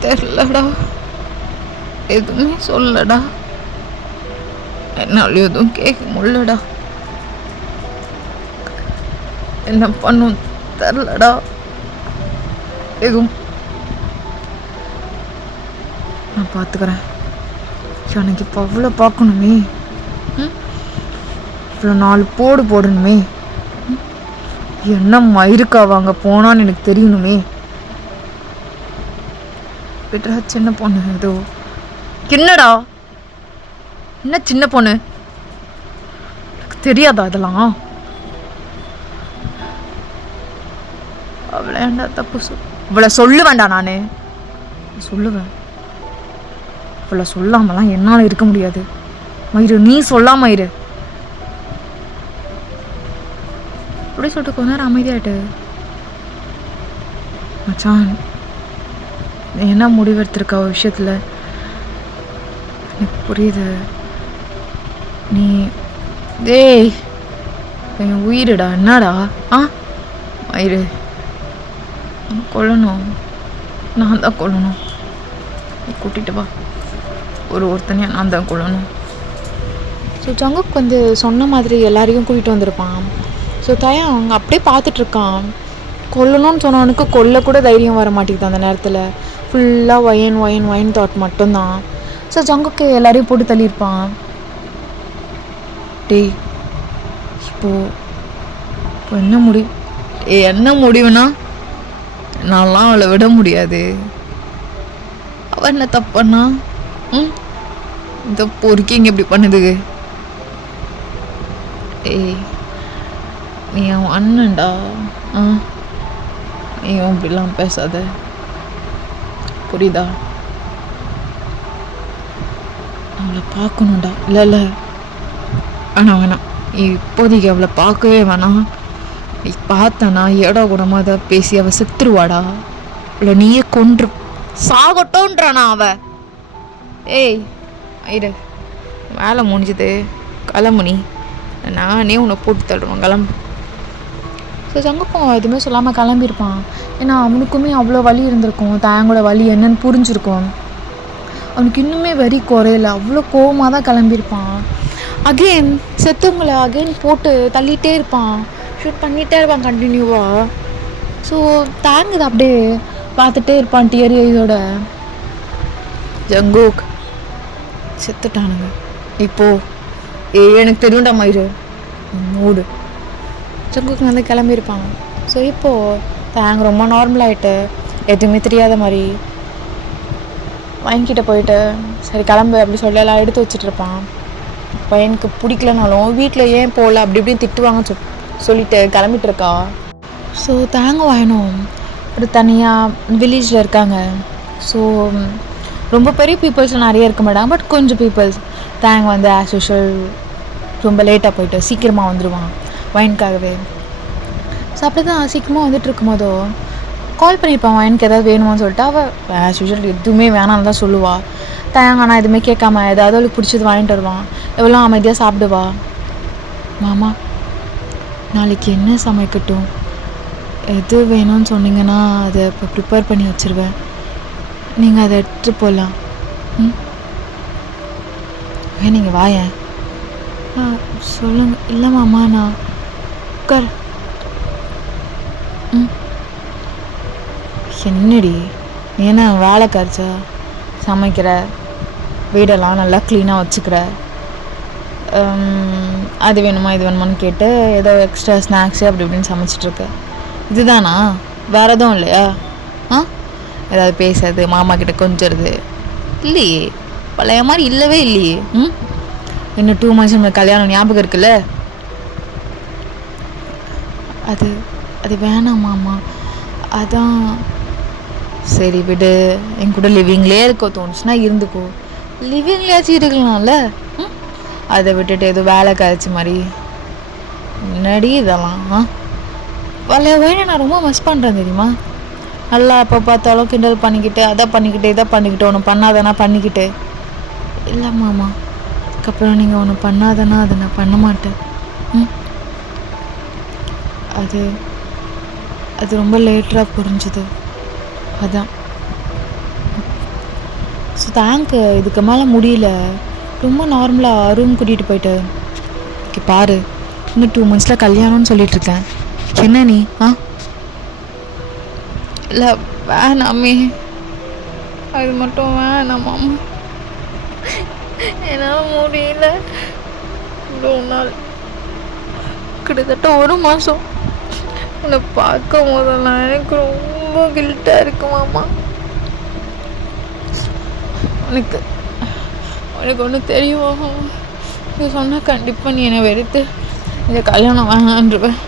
தெரிலடா, எதுவுமே சொல்லடா, என்னால் எதுவும் கேட்க முடியலடா, என்ன பண்ணும் தெரிலடா, எதுவும் நான் பார்த்துக்கிறேன். எனக்கு இப்போ அவ்வளோ பார்க்கணுமே, இவ்வளோ 4 போடு போடணுமே, என்ன மயிருக்காவ அங்கே போனான்னு எனக்கு தெரியணுமே. விட்றா சின்ன பொண்ணு, ஏதோ என்னடா, என்ன சின்ன பொண்ணு, எனக்கு தெரியாதா இதெல்லாம்? அவளை ஏண்டா தப்பு அவளை சொல்ல வேண்டாம், நான் சொல்லுவேன். அவளை சொல்லாமலாம் என்னால் இருக்க முடியாது. மயிறு நீ சொல்லாம இரு. அப்படி சொல்லிட்டு கொஞ்ச நேரம் அமைதியாயிட்டு, மச்சான் என்ன முடிவெடுத்திருக்க ஒரு விஷயத்தில் எனக்கு புரியுது. நீ டேய் என் உயிரிடா, என்னடா? மயிறு கொல்லணும், நான் தான் கொல்லணும், கூட்டிகிட்டு வா, ஒருத்தனையும் நான் தான் கொல்லணும். ஸோ ஜங்குக் வந்து சொன்ன மாதிரி எல்லாரையும் கூட்டிகிட்டு வந்திருப்பான். ஸோ தயா அவங்க அப்படியே பார்த்துட்ருக்கான். கொல்லணும்னு சொன்னவனுக்கு கொல்ல கூட தைரியம் வர மாட்டேங்குது அந்த நேரத்தில். ஃபுல்லாக ஒயன் தாட் மட்டும்தான். ஸோ ஜங்குக்கு எல்லாரையும் போட்டு தள்ளியிருப்பான். டேய் இப்போ என்ன முடிவுனா, நான்லாம் அவளை விட முடியாது. அவள் என்ன தப்பு பண்ணா? இந்த பொறுக்கிங்க இப்படி பண்ணுது. ஏய் நீ அவன் அண்ணன்டா. நீ இப்படிலாம் பேசாத, புரியுதா? அவளை பார்க்கணும்டா. இல்லை வேணாம், இப்போதைக்கு அவளை பார்க்கவே வேணாம். நீ பார்த்தனா ஏடா கூடமா அதை பேசி அவள் செத்துருவாடா. இல்லை நீயே கொன்று சாகட்டோன்றானா அவ. ஏய் ஐடு, வேலை முடிஞ்சுது, கிளம்புனி. நானே உன்னை போட்டு தள்ளுவேன், கிளம்பு. ஸோ சங்கப்பம் எதுவுமே சொல்லாமல் கிளம்பியிருப்பான். ஏன்னா அவனுக்குமே அவ்வளோ வலி இருந்திருக்கும், தாங்களோட வலி என்னன்னு புரிஞ்சிருக்கும். அவனுக்கு இன்னுமே வெறி குறையில, அவ்வளோ கோவமாக தான் கிளம்பியிருப்பான். அகெயின் செத்தவங்களை அகெயின் போட்டு தள்ளிகிட்டே இருப்பான், ஷூட் பண்ணிகிட்டே இருப்பான் கண்டினியூவாக. ஸோ தாங்குது அப்படியே பார்த்துட்டே இருப்பான் டியரி ஐஸோட. ஜங்குக் செத்துட்டானுங்க இப்போ. எனக்கு தெரியும்டா மயிறு, மூடு. ஜங்குக் வந்து கிளம்பியிருப்பாங்க. ஸோ இப்போது தாங்க ரொம்ப நார்மல் ஆகிட்டு, எதுவுமே தெரியாத மாதிரி வாங்கிக்கிட்ட போயிட்டு சரி கிளம்பு அப்படி சொல்லி எல்லாம் எடுத்து வச்சுட்ருப்பான். பையனுக்கு பிடிக்கலனாலும் வீட்டில் ஏன் போகல அப்படி இப்படின்னு திட்டுவாங்க சொல்லிட்டு கிளம்பிட்டுருக்கா. ஸோ தேங்க வாங்கினோம் ஒரு தனியாக வில்லேஜில் இருக்காங்க. ஸோ ரொம்ப பெரிய பீப்புள்ஸ் நிறைய இருக்க மாட்டாங்க, பட் கொஞ்சம் பீப்புள்ஸ். தேங்க வந்து ஆஸ் யூஷுவல் ரொம்ப லேட்டாக போயிட்டு சீக்கிரமாக வந்துடுவான் வைனுக்காகவே. ஸோ அப்படி தான் சீக்கிரமாக வந்துட்டு இருக்கும்போதோ கால் பண்ணியிருப்பான் வைனுக்கு ஏதாவது வேணுமான்னு சொல்லிட்டு. அவள் ஆஸ் யூஷுவல் எதுவுமே வேணான்னு தான் சொல்லுவாள். தேங்கானா எதுவுமே கேட்காம ஏதாவது அவளுக்கு பிடிச்சது வாங்கிட்டு வருவான். எவ்வளோ அமைதியாக சாப்பிடுவா. மாமா நாளைக்கு என்ன சமைக்கட்டும், எது வேணும்னு சொன்னீங்கன்னா அதை இப்போ ப்ரிப்பேர் பண்ணி வச்சுருவேன், நீங்கள் அதை எடுத்துகிட்டு போகலாம். நீங்கள் வாயேன். சொல்லுங்க. இல்லை மாமா நான் உட்கார். என்னடி ஏன்னா வேலை கரைச்சா சமைக்கிற, வீடெல்லாம் நல்லா க்ளீனாக வச்சுக்கிற, அது வேணுமா இது வேணுமான்னு கேட்டு ஏதோ எக்ஸ்ட்ரா ஸ்நாக்ஸு அப்படி இப்படின்னு சமைச்சிட்ருக்க. இதுதானா, வேறு எதுவும் இல்லையா? ஏதாவது பேசுறது, மாமா கிட்ட கொஞ்சறது இல்லையே, பழைய மாதிரி இல்லவே இல்லையே. இன்னும் 2 months நம்ம கல்யாணம் ஞாபகம் இருக்குல்ல? அது வேணாம் மாமா. அதான் சரி விடு, என் கூட லிவிங்லேயே இருக்க தோணுச்சுன்னா இருந்துக்கோ. லிவிங்லேயாச்சும் இருக்கலாம்ல. அதை விட்டுட்டு எதுவும் வேலை காய்ச்சி மாதிரி முன்னாடி இதெல்லாம் பழைய வயனை நான் ரொம்ப மிஸ் பண்ணுறேன் தெரியுமா. நல்லா அப்போ பார்த்தாலும் கிண்டல் பண்ணிக்கிட்டு அதை பண்ணிக்கிட்டு இதை பண்ணிக்கிட்டு ஒன்று பண்ணாதனா பண்ணிக்கிட்டு. இல்லை மாமா, அதுக்கப்புறம் நீங்கள் ஒன்று பண்ணாதனா அதை நான் பண்ண மாட்டேன். அது ரொம்ப லேட்டராக புரிஞ்சுது, அதான். ஸோ தேங்க் இதுக்கு மேலே முடியல, ரொம்ப நார்மலாக ரூம் கூட்டிகிட்டு போயிட்டு பாரு இன்னும் 2 monthsல கல்யாணம்னு சொல்லிகிட்ருக்கேன், என்ன நீ? இல்லை வேணாமே, அது மட்டும் வேணாமா, என்னால் முடியல. இவ்வளோ நாள் கிட்டத்தட்ட 1 மாதம் உன்னை பார்க்கும் போதெல்லாம் எனக்கு ரொம்ப கில்ட்டாக இருக்கு மாமா. உனக்கு ஒன்று தெரியும், நீ சொன்னால் கண்டிப்பாக நீ என்னை வெறுத்து இந்த கல்யாணம் வேணான்றுவேன்.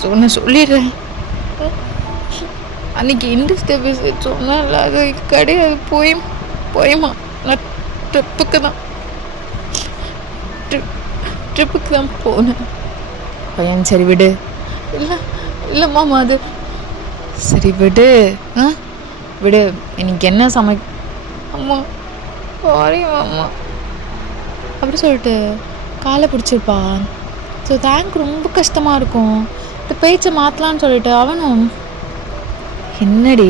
ஸோ நான் சொல்லிடுறேன். அன்றைக்கி இண்டஸ்ட்ரி விசிட் சொன்னேன்ல, அது கிடையாது, போயுமா நான் ட்ரிப்புக்கு தான் போனேன். பையன் சரி விடு. இல்லை மாமா, அது சரி விடு. விடு, இன்னைக்கு என்ன அம்மா சாரி மாமா அப்படி சொல்லிட்டு காலை பிடிச்சிருப்பா. ஸோ தேங்க் ரொம்ப கஷ்டமாக இருக்கும். இந்த பேச்சை மாற்றலான்னு சொல்லிட்டு அவனும் என்னடி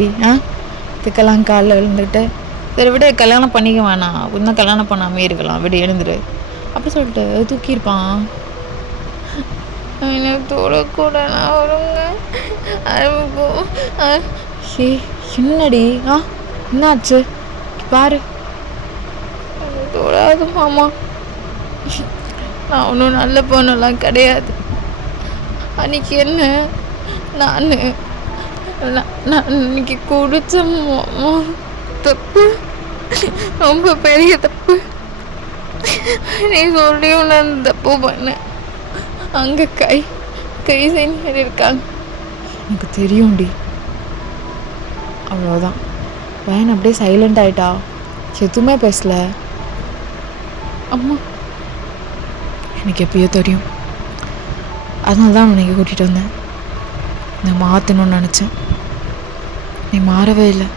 இதுக்கெல்லாம் காலில் விழுந்துட்டு சரி விட கல்யாணம் பண்ணிக்க வேணாம், இன்னும் கல்யாணம் பண்ணாமே இருக்கலாம், விடு எழுந்துரு அப்படி சொல்லிட்டு தூக்கியிருப்பான். தொடக்கூட நான் வருங்க. என்னடி என்னாச்சு பாரு, தொடாது மாமா. நான் ஒன்றும் நல்ல பொண்ணெல்லாம் கிடையாது. அன்னைக்கு என்ன நான் நான் இன்னைக்கு குடிச்ச தப்பு, ரொம்ப பெரிய தப்பு. நீ சொல்லியும் நான் தப்பு பண்ணேன். அங்கே கை செய்ய இருக்காங்க. எனக்கு தெரியும்டி. அவ்வளோதான். பையன் அப்படியே சைலண்ட் ஆகிட்டா, எதுவுமே பேசல. அம்மா எனக்கு எப்பயோ தெரியும். அதனால தான் உன்னை கூட்டிகிட்டு வந்தேன். நான் மாற்றணும்னு நினச்சேன். நீ மாறவே இல்லை.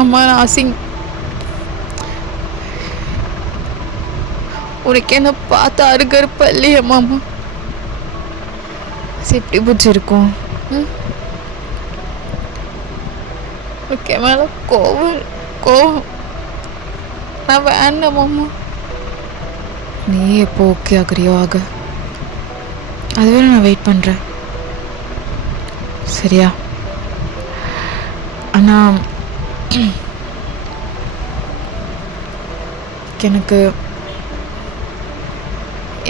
அம்மா நான் உனக்கு என்ன பார்த்து அருகருப்பா இல்லையா மாமா? எப்படி பிடிச்சிருக்கும்? உனக்கு மேல கோவம் நான் வேண்டாம் மாமா. நீ எப்போ ஓகே ஆகுறியோ ஆக, அதுவே நான் வெயிட் பண்ணுறேன். சரியா? ஆனால்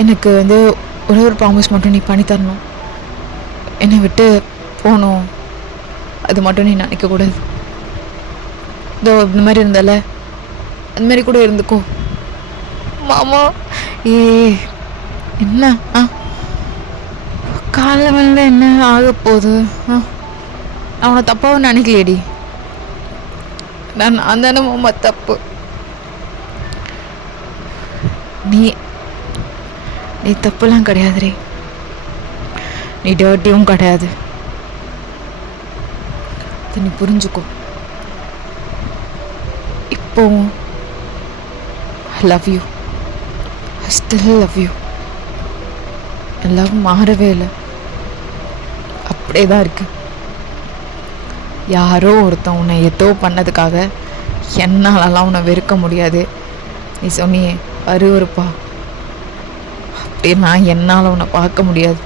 எனக்கு வந்து ஒரே ஒரு ப்ராமிஸ் மட்டும் நீ பண்ணி தரணும். என்னை விட்டு போகணும், அது மட்டும் நீ நினைக்கக்கூடாது. இதோ இந்த மாதிரி இருந்தால அந்த மாதிரி கூட இருந்துக்கோ மாமா. என்ன காலைல வந்து என்ன ஆக போகுது? அவனை தப்பாவும் நினைக்கலையடி. நான் தானே மாமா தப்பு. நீ தப்புலாம் கிடையாதுரே. நீ டர்ட்டியும் கிடையாது. நீ புரிஞ்சுக்கோ. இப்போ ஐ love you. I still love you. N love மாறவே இல்லை, அப்படியே தான் இருக்கு. யாரோ ஒருத்தன் உன்னை ஏதோ பண்ணதுக்காக என்னாலலாம் உன்னை வெறுக்க முடியாது. நீ சொன்னியே அருவருப்பா, அப்படியே நான் என்னால் உன்னை பார்க்க முடியாது.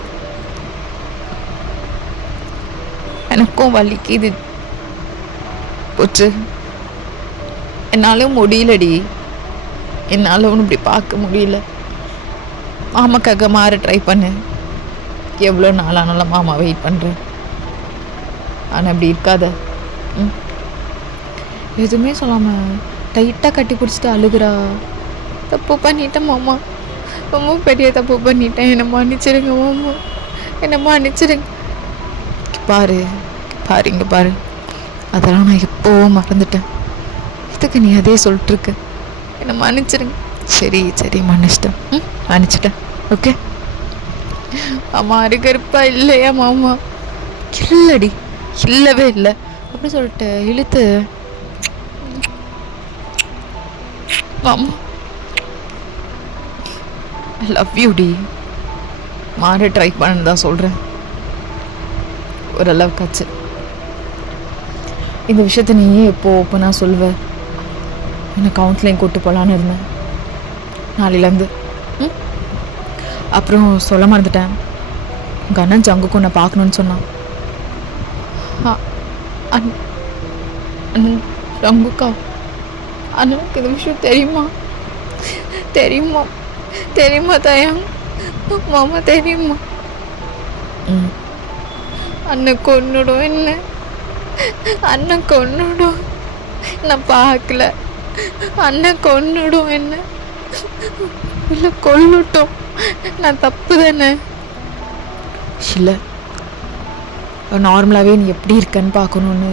எனக்கும் வலிக்குது போச்சு. என்னாலும் முடியலடி. என்னால் ஒன்று இப்படி பார்க்க முடியல. மாமாக்காக மாற ட்ரை பண்ணு. எவ்வளோ நாளானாலும் மாமா வெயிட் பண்ணுறேன். ஆனால் அப்படி இருக்காத. எதுவுமே சொல்லாமல் டைட்டாக கட்டி பிடிச்சிட்டு அழுகுறா. தப்பு பண்ணிட்டேன் மாமா, ரொம்ப பெரிய தப்பு பண்ணிட்டேன். என்னை மன்னிச்சிடுங்க மாமா, என்னை மன்னிச்சிடுங்க. பாரு இங்கே பாரு, அதெல்லாம் நான் எப்போவோ மறந்துட்டேன். இதுக்கு நீ அதே சொல்லிட்டுருக்கு. என்னை மன்னிச்சிடுங்க. சரி மன்னிச்சிட்டேன். மன்னிச்சிட்டேன். ஓகே அம்மா. அருகருப்பா இல்லையா மாமா? இல்லடி, இல்லவே இல்லை அப்படி சொல்லிட்டு இழுத்து மாமா. ஐ லவ் யூ டி. மாற ட்ரை பண்ணு தான் சொல்கிறேன். ஓரளவுக்காச்சு. இந்த விஷயத்த நீயே எப்போ ஓப்பனாக சொல்லுவ? என்னை கவுன்சிலிங் கூப்பிட்டு போகலான்னு இருந்தேன் நாளையிலேருந்து. அப்புறம் சொல்ல மறந்துட்டேன். உங்கள் அண்ணன் ஜங்குக்கு உன்னை பார்க்கணுன்னு சொன்னான். ஜங்குக்கா? அண்ணனுக்கு இந்த விஷயம் தெரியுமா தயாங் மாமா? தெரியுமா? அண்ணன் கொன்னுடும் என்ன, அண்ணன் கொன்னுடும். நான் பார்க்கல. அண்ணன் கொன்னுடும் என்ன, இல்லை கொல்லட்டும். நான் தப்பு தானே? இல்லை, நார்மலாகவே நீ எப்படி இருக்கன்னு பார்க்கணுன்னு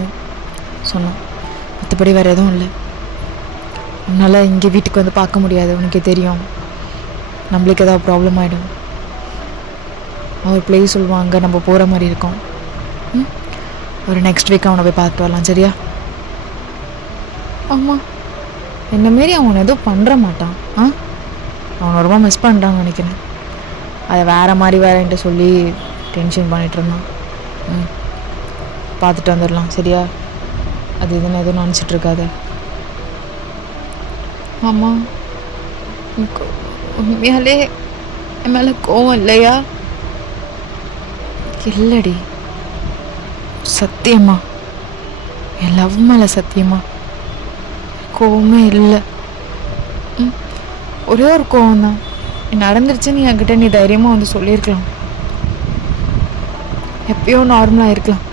சொன்னான். மற்றபடி வேறு எதுவும் இல்லை. உன்னால் இங்கே வீட்டுக்கு வந்து பார்க்க முடியாது, உனக்கே தெரியும். நம்மளுக்கு ஏதாவது ப்ராப்ளம் ஆகிடும். அவர் பிளேஸ் சொல்லுவாங்க, நம்ம போகிற மாதிரி இருக்கும். ஒரு நெக்ஸ்ட் வீக் அவனை போய் பார்த்துட்டு வரலாம். சரியா? ஆமாம், என்ன மாரி அவனை எதுவும் பண்ணுற மாட்டான். அவனை ரொம்ப மிஸ் பண்ணுறான்னு நினைக்கிறேன். அதை வேறு மாதிரி வேறேன்ட்டு சொல்லி டென்ஷன் பண்ணிகிட்டு இருந்தான். பார்த்துட்டு வந்துடலாம். சரியா? அது இதுன்னு எதுவும் நினச்சிட்ருக்காத. ஆமாம், உண்மையாலே என் மேலே கோவம் இல்லையா? இல்லடி, சத்தியமா என் லவ் மேலே சத்தியமா கோவமே இல்லை. ஒரே ஒரு கோவம் தான், நடந்துருச்சுன்னு என்கிட்ட நீ தைரியமாக வந்து சொல்லியிருக்கலாம். எப்பயோ நார்மலாக இருக்கலாம்.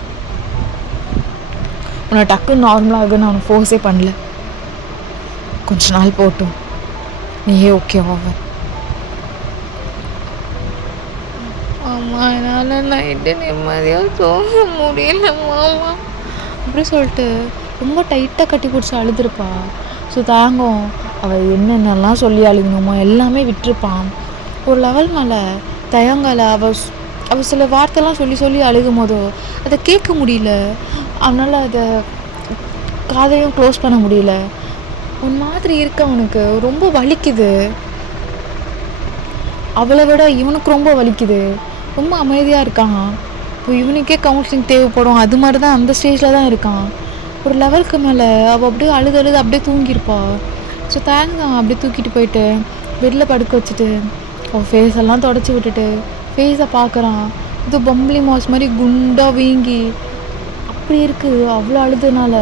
உன்னை டக்குன்னு நார்மலாக நான் உன்னை ஃபோர்ஸே பண்ணல. கொஞ்ச நாள் போட்டும், நீயே ஓகேவாக. ஆமாம், என்னால் நைட்டு நிம்மதியாக தூங்க முடியல மாமா அப்படி சொல்லிட்டு ரொம்ப டைட்டாக கட்டி பிடிச்சி அழுதுருப்பா. ஸோ தாங்கும், அவள் என்னென்னலாம் சொல்லி அழுகணுமோ எல்லாமே விட்டுருப்பான். ஒரு லெவல் மேலே தயங்கலை. அவள் சில வார்த்தைலாம் சொல்லி சொல்லி அழுகும் போதோ அதை கேட்க முடியல. அவனால் அதை காதையும் க்ளோஸ் பண்ண முடியல. ஒரு மாதிரி இருக்க, அவனுக்கு ரொம்ப வலிக்குது. அவளை விட இவனுக்கு ரொம்ப வலிக்குது. ரொம்ப அமைதியாக இருக்கான். இப்போ இவனுக்கே கவுன்சிலிங் தேவைப்படும். அது மாதிரி தான் அந்த ஸ்டேஜில் தான் இருக்கான். ஒரு லெவலுக்கு மேலே அவள் அப்படியே அழுது அப்படியே தூங்கியிருப்பா. ஸோ தேங்காய் அப்படியே தூக்கிட்டு போயிட்டு பெட்டில் படுக்க வச்சுட்டு அவள் ஃபேஸ் எல்லாம் தொடச்சி விட்டுட்டு ஃபேஸை பார்க்குறான். இது பம்பளி மாஸ் மாதிரி குண்டாக வீங்கி அப்படி இருக்குது அவ்வளோ அழுதுனால.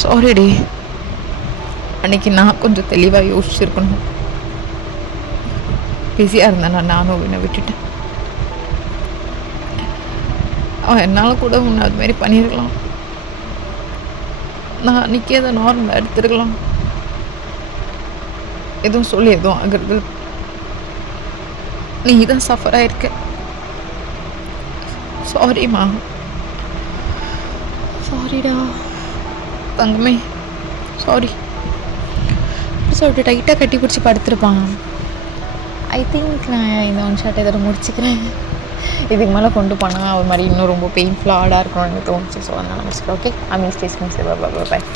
சாரிடி, அன்னைக்கு நான் கொஞ்சம் தெளிவாக யோசிச்சிருக்கணும். பிஸியாக இருந்தேன், நானும் என்னை விட்டுட்டேன். அவன் என்னால் கூட உன்னை அது மாதிரி பண்ணியிருக்கலாம். நான் அன்றைக்கே அதை நார்மலாக எடுத்துருக்கலாம். எதுவும் சொல்லி எதுவும் ஆகிறது, நீ தான் சஃபர் ஆகிருக்க. சாரிம்மா. சாரிடா தங்கமே, சாரி சொல்லிட்டு டைட்டாக கட்டி பிடிச்சி படுத்துருப்பான். ஐ திங்க் நான் இந்த ஒன் ஷாட் இதோட முடிச்சுக்கிறேன். இதுக்கு மேலே கொண்டு போனால் ஒரு மாதிரி இன்னும் ரொம்ப பெயின்ஃபுல்லாக ஆடாக இருக்கணும்னு எனக்கு தோணுச்சு. ஸோ அதனால் முடிச்சுக்கிறேன். ஓகே, ஐ மீன் ஸ்டேஸ் பாய்.